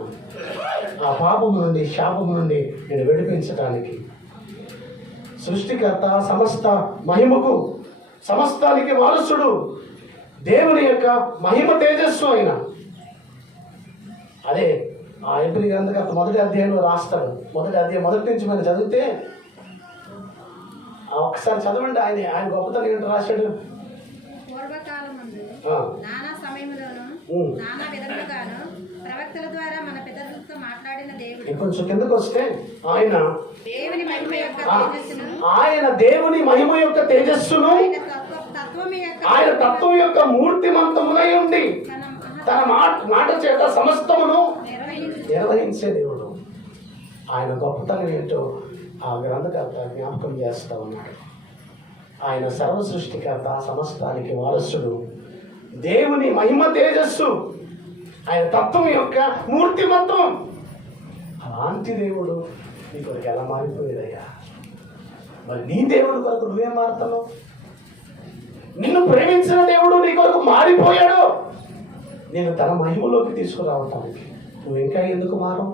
ఆ పాపము నుండి, శాపము నుండి నేను విడిపించడానికి. సృష్టికర్త, సమస్త మహిమకు, సమస్తానికి వారసుడు, దేవుని యొక్క మహిమ తేజస్సు ఆయన. అదే ఆ హెబ్రీ గ్రంథకర్త 1వ అధ్యాయంలో రాస్తాడు. 1వ అధ్యాయం మొదటి నుంచి మనం చదివితే ఒకసారి చదవండి. ఆయన గొప్పతనం ఏంటో రాశాడు. నానా సమయములోను నానా విధములుగాను ప్రవక్తల ద్వారా మన పితరులతో మాట్లాడిన దేవుడు. ఇంకొంచెం కిందకు వస్తే ఆయన దేవుని మహిమ యొక్క తేజస్సును, ఆయన దేవుని మహిమ యొక్క తేజస్సును, ఆయన తత్వం యొక్క మూర్తిమంతమునై ఉండి తన మాట చేత సమస్తమును నిర్వహించే దేవుడు. ఆయన గొప్పతనం ఏంటో ఆ గ్రంథకర్త జ్ఞాపకం చేస్తూ ఉన్నాడు. ఆయన సర్వ సృష్టికర్త, సమస్తానికి వారసుడు, దేవుని మహిమ తేజస్సు, ఆయన తత్వం యొక్క మూర్తిమత్వం. అలాంటి దేవుడు నీ కొరకు ఎలా మారిపోయాడయ్యా? మరి నీ దేవుడి కొరకు నువ్వేం మారుతున్నావు? నిన్ను ప్రేమించిన దేవుడు నీ కొరకు మారిపోయాడు. నేను తన మహిమలోకి తీసుకురావటానికి నువ్వు ఇంకా ఎందుకు మారవు?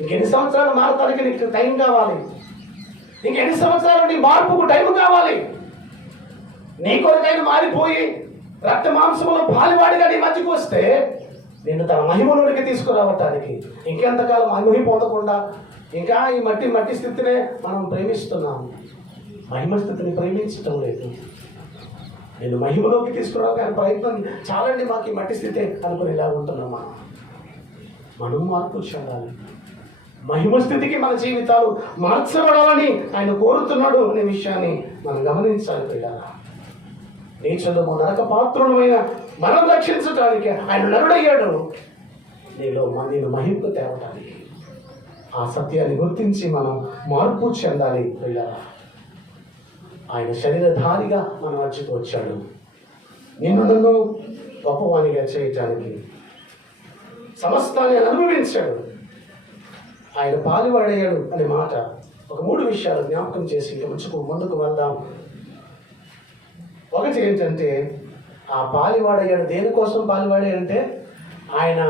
ఇంకెన్ని సంవత్సరాలు మారటానికి నీకు టైం కావాలి. ఇంకెన్ని సంవత్సరాలు నీ మార్పుకు టైం కావాలి. నీ కొరకైనా మారిపోయి రక్త మాంసంలో పాలివాడిగా నీ మధ్యకు వస్తే నేను తన మహిమలోనికి తీసుకురావటానికి ఇంకెంతకాలం మహిమ పొందకుండా ఇంకా ఈ మట్టి స్థితినే మనం ప్రేమిస్తున్నాము. మహిమ స్థితిని ప్రేమించటం లేదు. నేను మహిమలోకి తీసుకురావాలి కానీ ప్రయత్నం చాలండి మాకు ఈ మట్టి స్థితే అనుకుని ఇలా ఉంటున్నాం మనం మార్పు చెందాలి. మహిమ స్థితికి మన జీవితాలు మార్చబడాలని ఆయన కోరుతున్నాడు అనే విషయాన్ని మనం గమనించాలి. పిల్లరా, నీచులము నరక పాత్రులమైన మనం రక్షించడానికి ఆయన నరుడయ్యాడు, నేను మహిమకు తేవటానికి. ఆ సత్యాన్ని గుర్తించి మనం మార్పు చెందాలి. పిల్లరా, ఆయన శరీరధారిగా మన మధ్యకు వచ్చాడు, నన్ను గొప్పవానిగా చేయటానికి. సమస్తాన్ని అనుభవించాడు, ఆయన పాలువాడయ్యాడు అనే మాట. ఒక 3 విషయాలు జ్ఞాపకం చేసి ముందుకు వెళ్దాం. ఒకటి ఏంటంటే, ఆ పాలువాడయ్యాడు దేనికోసం పాలువాడాడంటే, ఆయన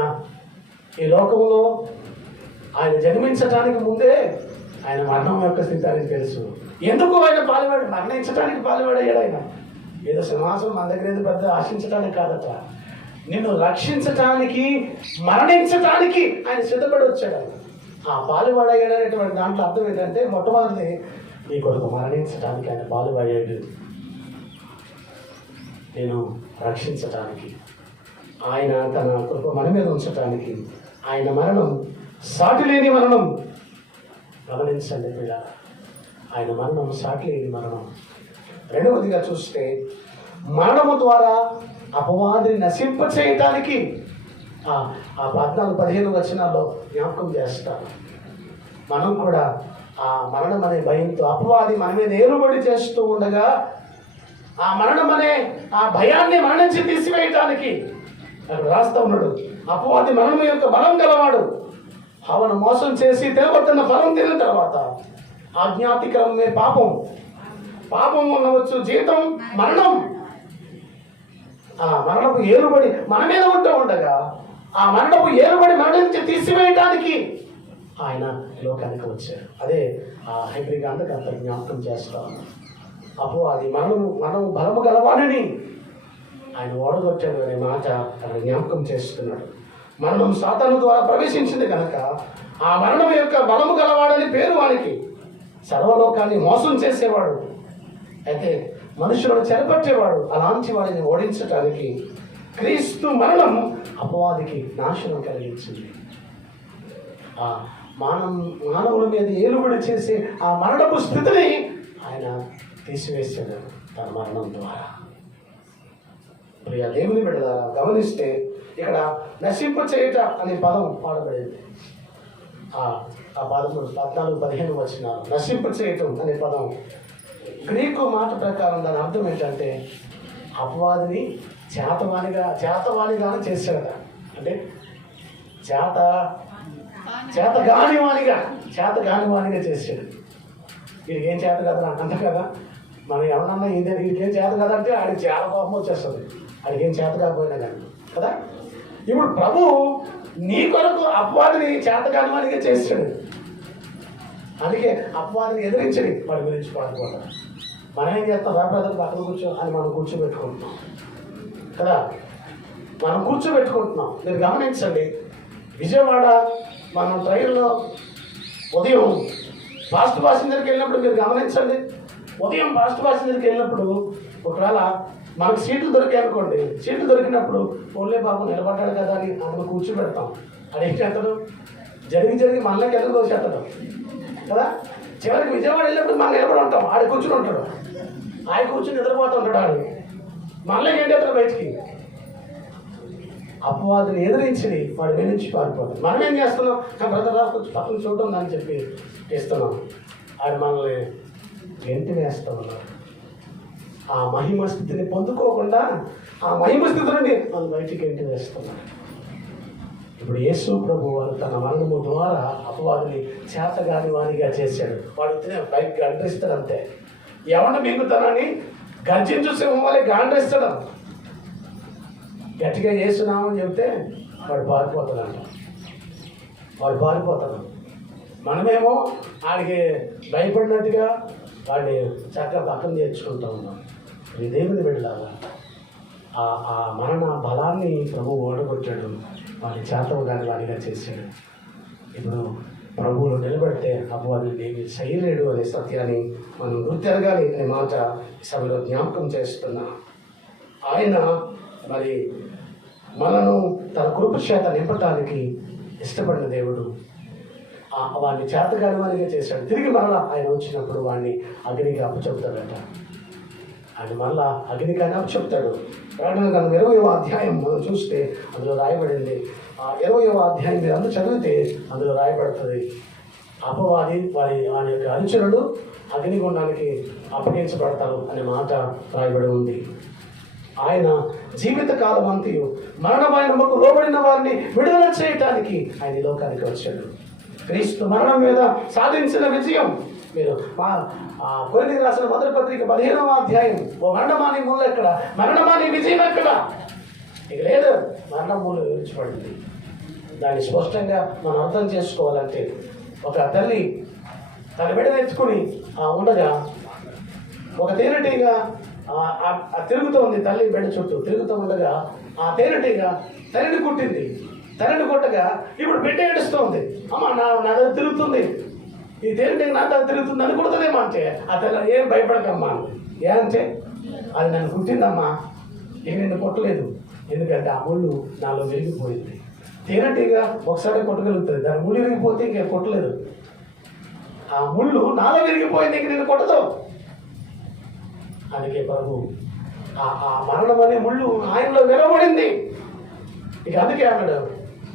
ఈ లోకంలో ఆయన జన్మించటానికి ముందే ఆయన మరణం యొక్క స్థితి ఆయనకు తెలుసు. ఎందుకు ఆయన పాలువాడు? మరణించడానికి పాలువాడయ్యాడు. ఆయన ఏదో సింహాసనం మన దగ్గర ఏదో పెద్ద ఆశించడానికి కాదట, నిన్ను రక్షించటానికి, మరణించటానికి ఆయన సిద్ధపడి వచ్చాడు. ఆయన ఆ పాలువాడయ్యాడు అనేటువంటి దాంట్లో అర్థం ఏంటంటే, మొట్టమొదటి నీ కొరకు మరణించడానికి ఆయన పాలువాడాడు, నేను రక్షించటానికి. ఆయన తన కృప మన మీద ఉంచటానికి ఆయన మరణం సాటి లేని మరణం. గమనించండి పిల్లలు, ఆయన మరణం సాటి లేని మరణం. రెండవదిగా చూస్తే, మరణము ద్వారా అపవాదిని నశింప చేయటానికి ఆ 14-15 వచనాల్లో జ్ఞాపకం చేస్తారు. మనం కూడా ఆ మరణం అనే భయంతో అపవాది మన మీద ఏలుబడి చేస్తూ ఉండగా, ఆ మరణం అనే ఆ భయాన్ని మన నుంచి తీసివేయటానికి అక్కడ రాస్తా ఉన్నాడు. అపవాది మరణం యొక్క బలం గలవాడు, హవను మోసం చేసి తినబడుతున్న ఫలం తిన్న తర్వాత ఆజ్ఞాతిక్రమమే పాపం ఉండవచ్చు, జీతం మరణం. ఆ మరణపు ఏలుబడి మన మీద ఉంటూ ఉండగా, ఆ మరణపు ఏలుబడి మన నుంచి తీసివేయటానికి ఆయన లోకానికి వచ్చారు. అదే ఆ హెబ్రీ గ్రంథకర్త జ్ఞాపకం చేస్తాం. అపవాది మనము బలము గలవాడని ఆయన ఓడగొట్టాడు అనే మాట ఆయన జ్ఞాపకం చేస్తున్నాడు. మరణం సాతాను ద్వారా ప్రవేశించింది కనుక ఆ మరణం యొక్క బలము గలవాడని పేరు వానికి. సర్వలోకాన్ని మోసం చేసేవాడు, అయితే మనుషులను చెరపట్టేవాడు. అలాంటి వాడిని ఓడించటానికి క్రీస్తు మరణం అపవాదికి నాశనం కలిగించింది. ఆ మానవుల మీద ఏలుబడి చేసి ఆ మరణపు స్థితిని ఆయన తీసివేశాడు తన మరణం ద్వారా. ప్రియ దేవుని బిడ్డ గమనిస్తే, ఇక్కడ నశింప చేయట అనే పదం వాడబడింది. ఆ 14-15 వచనాలు నశింప చేయటం అనే పదం గ్రీకు మాట ప్రకారం దాని అర్థం ఏంటంటే, అపవాదిని చేతవానిగా చేశాడు. అంటే చేతగానివానిగా చేశాడు. వీడికి ఏం చేత కదా అంట కదా, మనం ఏమన్నా వీడికి ఏం చేత కదా అంటే ఆడికి చాలా కోపం వచ్చేస్తుంది, ఆడికి ఏం చేత కాకపోయినా కానీ కదా. ఇప్పుడు ప్రభు నీ కొరకు అపవాదిని చేతగానివానిగా చేశాడు. అందుకే అపవాదిని ఎదిరించడి వాడి గురించి పాడుకోవడం. మనం ఏం చేస్తాం, రాబోయేది పక్కన కూర్చో అని మనం కూర్చోబెట్టుకుంటున్నాం కదా, మనం కూర్చోబెట్టుకుంటున్నాం. మీరు గమనించండి, విజయవాడ మనం ట్రైన్లో ఉదయం ఫాస్ట్ ప్యాసింజర్కి వెళ్ళినప్పుడు మీరు గమనించండి, ఉదయం ఫాస్ట్ ప్యాసింజర్కి వెళ్ళినప్పుడు ఒకవేళ మనకు సీట్లు దొరికాయి అనుకోండి, సీట్లు దొరికినప్పుడు ఓన్లే బాబు నిలబడ్డాడు కదా అని అతను కూర్చోబెడతాం. అదేం చేస్తాడు, జరిగి మళ్ళీ కింద దోసేస్తాడు కదా. చివరికి విజయవాడ వెళ్ళినప్పుడు మనం నిలబడి ఉంటాం, ఆడ కూర్చుని ఉంటాడు, ఆయన కూర్చుని నిద్రపోతూ ఉంటాడు. ఆడు మళ్ళీ ఏంటి అతను బయటికి అపవాదిని ఎదిరించి వాడి మీద నుంచి పారిపోతాం. మనం ఏం చేస్తున్నాం, బ్రదర్ కొంచెం పక్కన చూడడం అని చెప్పి ఇస్తున్నాం. ఆడు మనల్ని గెంటి వేస్తూ ఉన్నాడు. ఆ మహిమ స్థితిని పొందుకోకుండా ఆ మహిమ స్థితి నుండి మనం బయటికి గెంటి వేస్తున్నాం. ఇప్పుడు యేసు ప్రభు వారు తన మరణము ద్వారా అపవాదిని చేతగాని వానిగా చేశాడు. వాడు పైకి గండ్రిస్తాడు అంతే. ఎవరిని మింగుతానని గర్జించు సింహం వల్ల గాండ్రిస్తాడు. గట్టిగా చేస్తున్నామని చెప్తే వాడు పారిపోతాడు. మనమేమో వాడికి భయపడినట్టుగా వాడిని చక్కగా పక్కన చేర్చుకుంటూ ఉన్నాం. ఈ దేవుని బిడ్డలాగా ఆ మరణ బలాన్ని ప్రభు ఓడగొట్టాడు, వాడిని చేతగాని వాడిగా చేశాడు. ఇప్పుడు ప్రభువులు నిలబడితే అపవాదిని ఏమి చేయలేడు అనే సత్యాన్ని మనం గుర్తెరగాలి అనే మాట సభలో జ్ఞాపకం చేస్తున్నా. ఆయన మరి మనను తన కృప చేత నింపటానికి ఇష్టపడిన దేవుడు వాడిని చేతగాని వారిగా చేశాడు. తిరిగి మరలా ఆయన వచ్చినప్పుడు వాడిని అగ్నికి అప్పచెప్తాడట. ఆయన మళ్ళా అగ్నికాని అప్పచెప్తాడు. ప్రకటన గ్రంథం 20వ అధ్యాయం మనం చూస్తే అందులో రాయబడింది. 20వ అధ్యాయం మీరు అందరూ చదివితే అందులో రాయబడుతుంది, అపవాది వారి యొక్క అనుచరుడు అగ్నిగుండానికి అప్పగించబడతారు అనే మాట రాయబడి ఉంది. ఆయన జీవితకాలం అంతయు మరణమైన నమ్మకు లోబడిన వారిని విడుదల చేయటానికి ఆయన ఈ లోకానికి వచ్చాడు. క్రీస్తు మరణం మీద సాధించిన విజయం మీరు కొరింథీయులకు రాసిన మొదటి పత్రిక 15వ అధ్యాయం, ఓ మరణమాని మూల ఎక్కడ, మరణమాని విజయం ఎక్కడ? ఇక లేదు, మరణం మూల విడిచిపడింది. దాన్ని స్పష్టంగా మనం అర్థం చేసుకోవాలంటే, ఒక తల్లి తన బిడ్డనెత్తుకుని ఉండగా ఒక తేనెటీగ తిరుగుతోంది. తల్లి బిడ్డ చుట్టూ తిరుగుతూ ఉండగా ఆ తేనెటీగ తల్లిని కుట్టింది. తల్లిని కొట్టగా ఇప్పుడు బిడ్డ ఏడుస్తోంది. అమ్మ నా దగ్గర తిరుగుతుంది, ఈ తేనెటీగ నా దగ్గర తిరుగుతుంది అని కుడుతుందేమో అంటే ఆ తల్లి ఏం భయపడకమ్మా. ఏమంటే అది నన్ను కుట్టిందమ్మా, ఇక నిన్ను కొట్టలేదు, ఎందుకంటే ఆ ముళ్ళు నాలో విరిగిపోయింది. తేనెటీగ ఒకసారి కొట్టగలుగుతుంది, దాని ముళ్ళు విరిగిపోతే ఇంక కొట్టలేదు. ఆ ముళ్ళు నాలో విరిగిపోయింది, ఇంక నిన్ను కొట్టదు. అందుకే ప్రభు ఆ మరణం అనే ముళ్ళు ఆయనలో విరవబడింది. ఇక అందుకే అన్నాడు,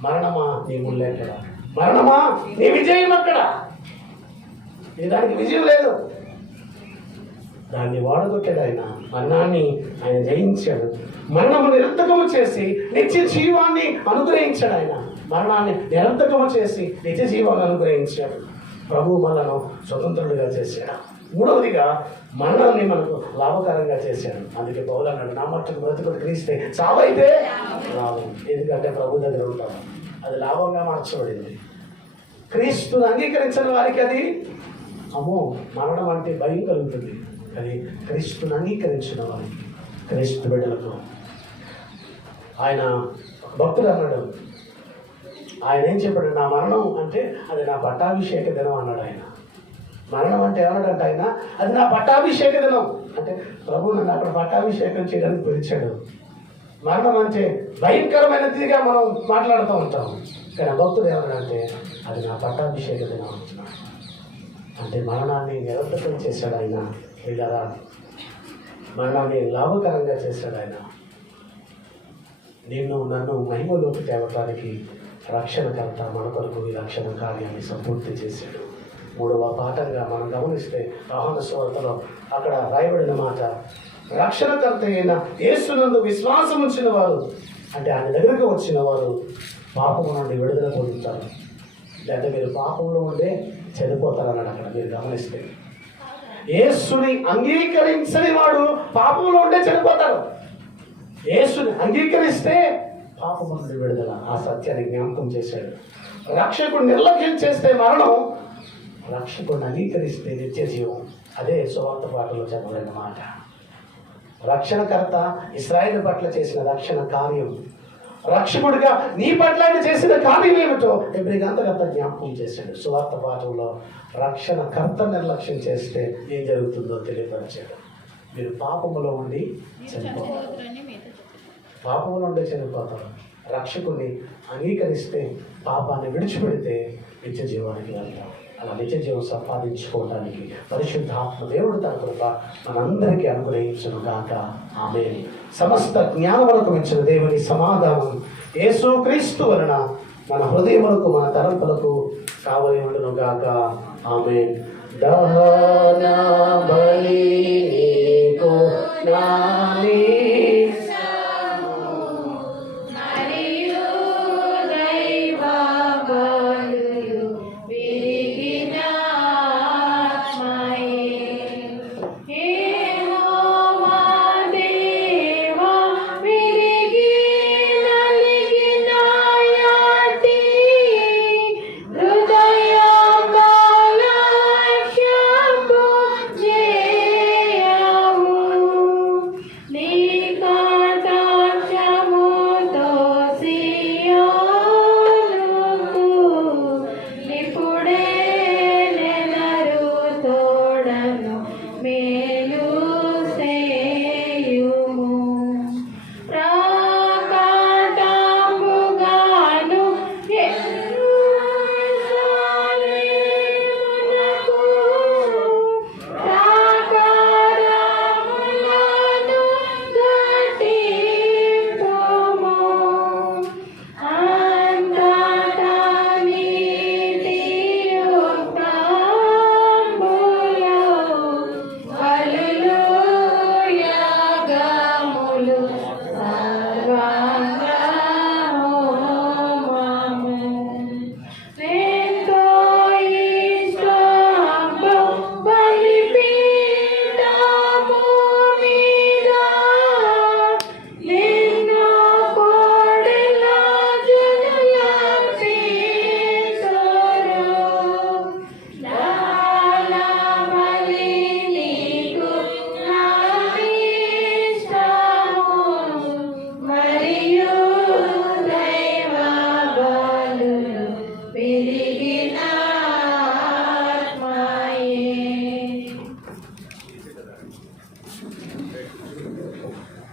మరణమా నీ ముళ్ళు ఎక్కడ, మరణమా నీ విజయం అక్కడ. ఇది దానికి విజయం లేదు. దాన్ని వాడగొట్టాడు ఆయన. మరణాన్ని ఆయన జయించాడు. మరణము నిరర్థకము చేసి నిత్య జీవాన్ని అనుగ్రహించాడు. ఆయన మరణాన్ని నిరర్థకము చేసి నిత్య జీవాన్ని అనుగ్రహించాడు. ప్రభు మనను స్వతంత్రుడిగా చేశాడు. మూడవదిగా మరణాన్ని మనకు లాభకరంగా చేశాడు. అందుకే పౌలు అన్నాడు, నా మట్టుకు బ్రతుకుడు క్రీస్తే, చావైతే లాభం. ఎందుకంటే ప్రభు దగ్గర ఉంటాం, అది లాభంగా మార్చబడింది. క్రీస్తుని అంగీకరించిన వారికి అది అమ్మో మరణం అంటే భయం కలుగుతుంది. కానీ క్రీస్తుని అంగీకరించిన వారికి, క్రీస్తు బిడ్డలకు ఆయన భక్తుడు అన్నాడు, ఆయన ఏం చెప్పాడు, నా మరణం అంటే అది నా పట్టాభిషేక దినం అన్నాడు. ఆయన మరణం అంటే ఏమన్నాడంటే ఆయన, అది నా పట్టాభిషేక దినం అంటే ప్రభు నన్ను అక్కడ పట్టాభిషేకం చేయడానికి పిలిచాడు. మరణం అంటే భయంకరమైనదిగా మనం మాట్లాడుతూ ఉంటాం. కానీ భక్తుడు ఏమన్నాడంటే అది నా పట్టాభిషేక దినం అంటున్నాడు. అంటే మరణాన్ని నిరర్థకం చేశాడు ఆయన. ఇలా మరణాన్ని లాభకరంగా చేశాడు ఆయన. నిన్ను నన్ను మహిమలోకి తేవటానికి రక్షణకర్త మన కొరకు ఈ రక్షణ కార్యాన్ని సంపూర్తి చేశాడు. మూడవ పాఠంగా మనం గమనిస్తే యోహాను సువార్తలో అక్కడ రాయబడిన మాట, రక్షణకర్త అయిన యేసునందు విశ్వాసం ఉంచిన వారు, అంటే ఆయన దగ్గరకు వచ్చిన వారు పాపము నుండి విడుదల పొందుతారు. లేదా మీరు పాపంలో ఉండే చనిపోతారన్నాడు అక్కడ మీరు గమనిస్తే. యేసుని అంగీకరించని వాడు పాపంలో ఉండే చనిపోతారు. యేసుని అంగీకరిస్తే పాపము నుండి విడుదల. ఆ సత్యాన్ని జ్ఞాపకం చేశాడు. రక్షకుడు నిర్లక్ష్యం చేస్తే మరణం, రక్షకుడిని అంగీకరిస్తే నిత్య జీవం. అదే సువార్త పాటలో చెప్పబడిన మాట. రక్షణకర్త ఇశ్రాయేలు పట్ల చేసిన రక్షణ కార్యం, రక్షకుడిగా నీ పట్ల చేసిన కార్యం ఏమిటో ఎబ్రీ గ్రంథకర్త జ్ఞాపకం చేశాడు. సువార్త పాఠంలో రక్షణకర్త నిర్లక్ష్యం చేస్తే ఏం జరుగుతుందో తెలియపరిచాడు. మీరు పాపములో ఉండి చనిపోతారు, పాపంలో ఉండే చనిపోతారు. రక్షకుడిని అంగీకరిస్తే, పాపాన్ని విడిచిపెడితే నిత్య జీవానికి వెళ్తాం. అలా నిత్య జీవం సంపాదించుకోవడానికి పరిశుద్ధాత్మ దేవుడు తన కృప మనందరికీ అనుగ్రహించును గాక. ఆమేన్. సమస్త జ్ఞానములకు మించిన దేవుని సమాధానం యేసు క్రీస్తు వలన మన హృదయములకు మన తలంపులకు కావలి ఉండును గాక. ఆమేన్. దహన బలి నీకు నాని Nika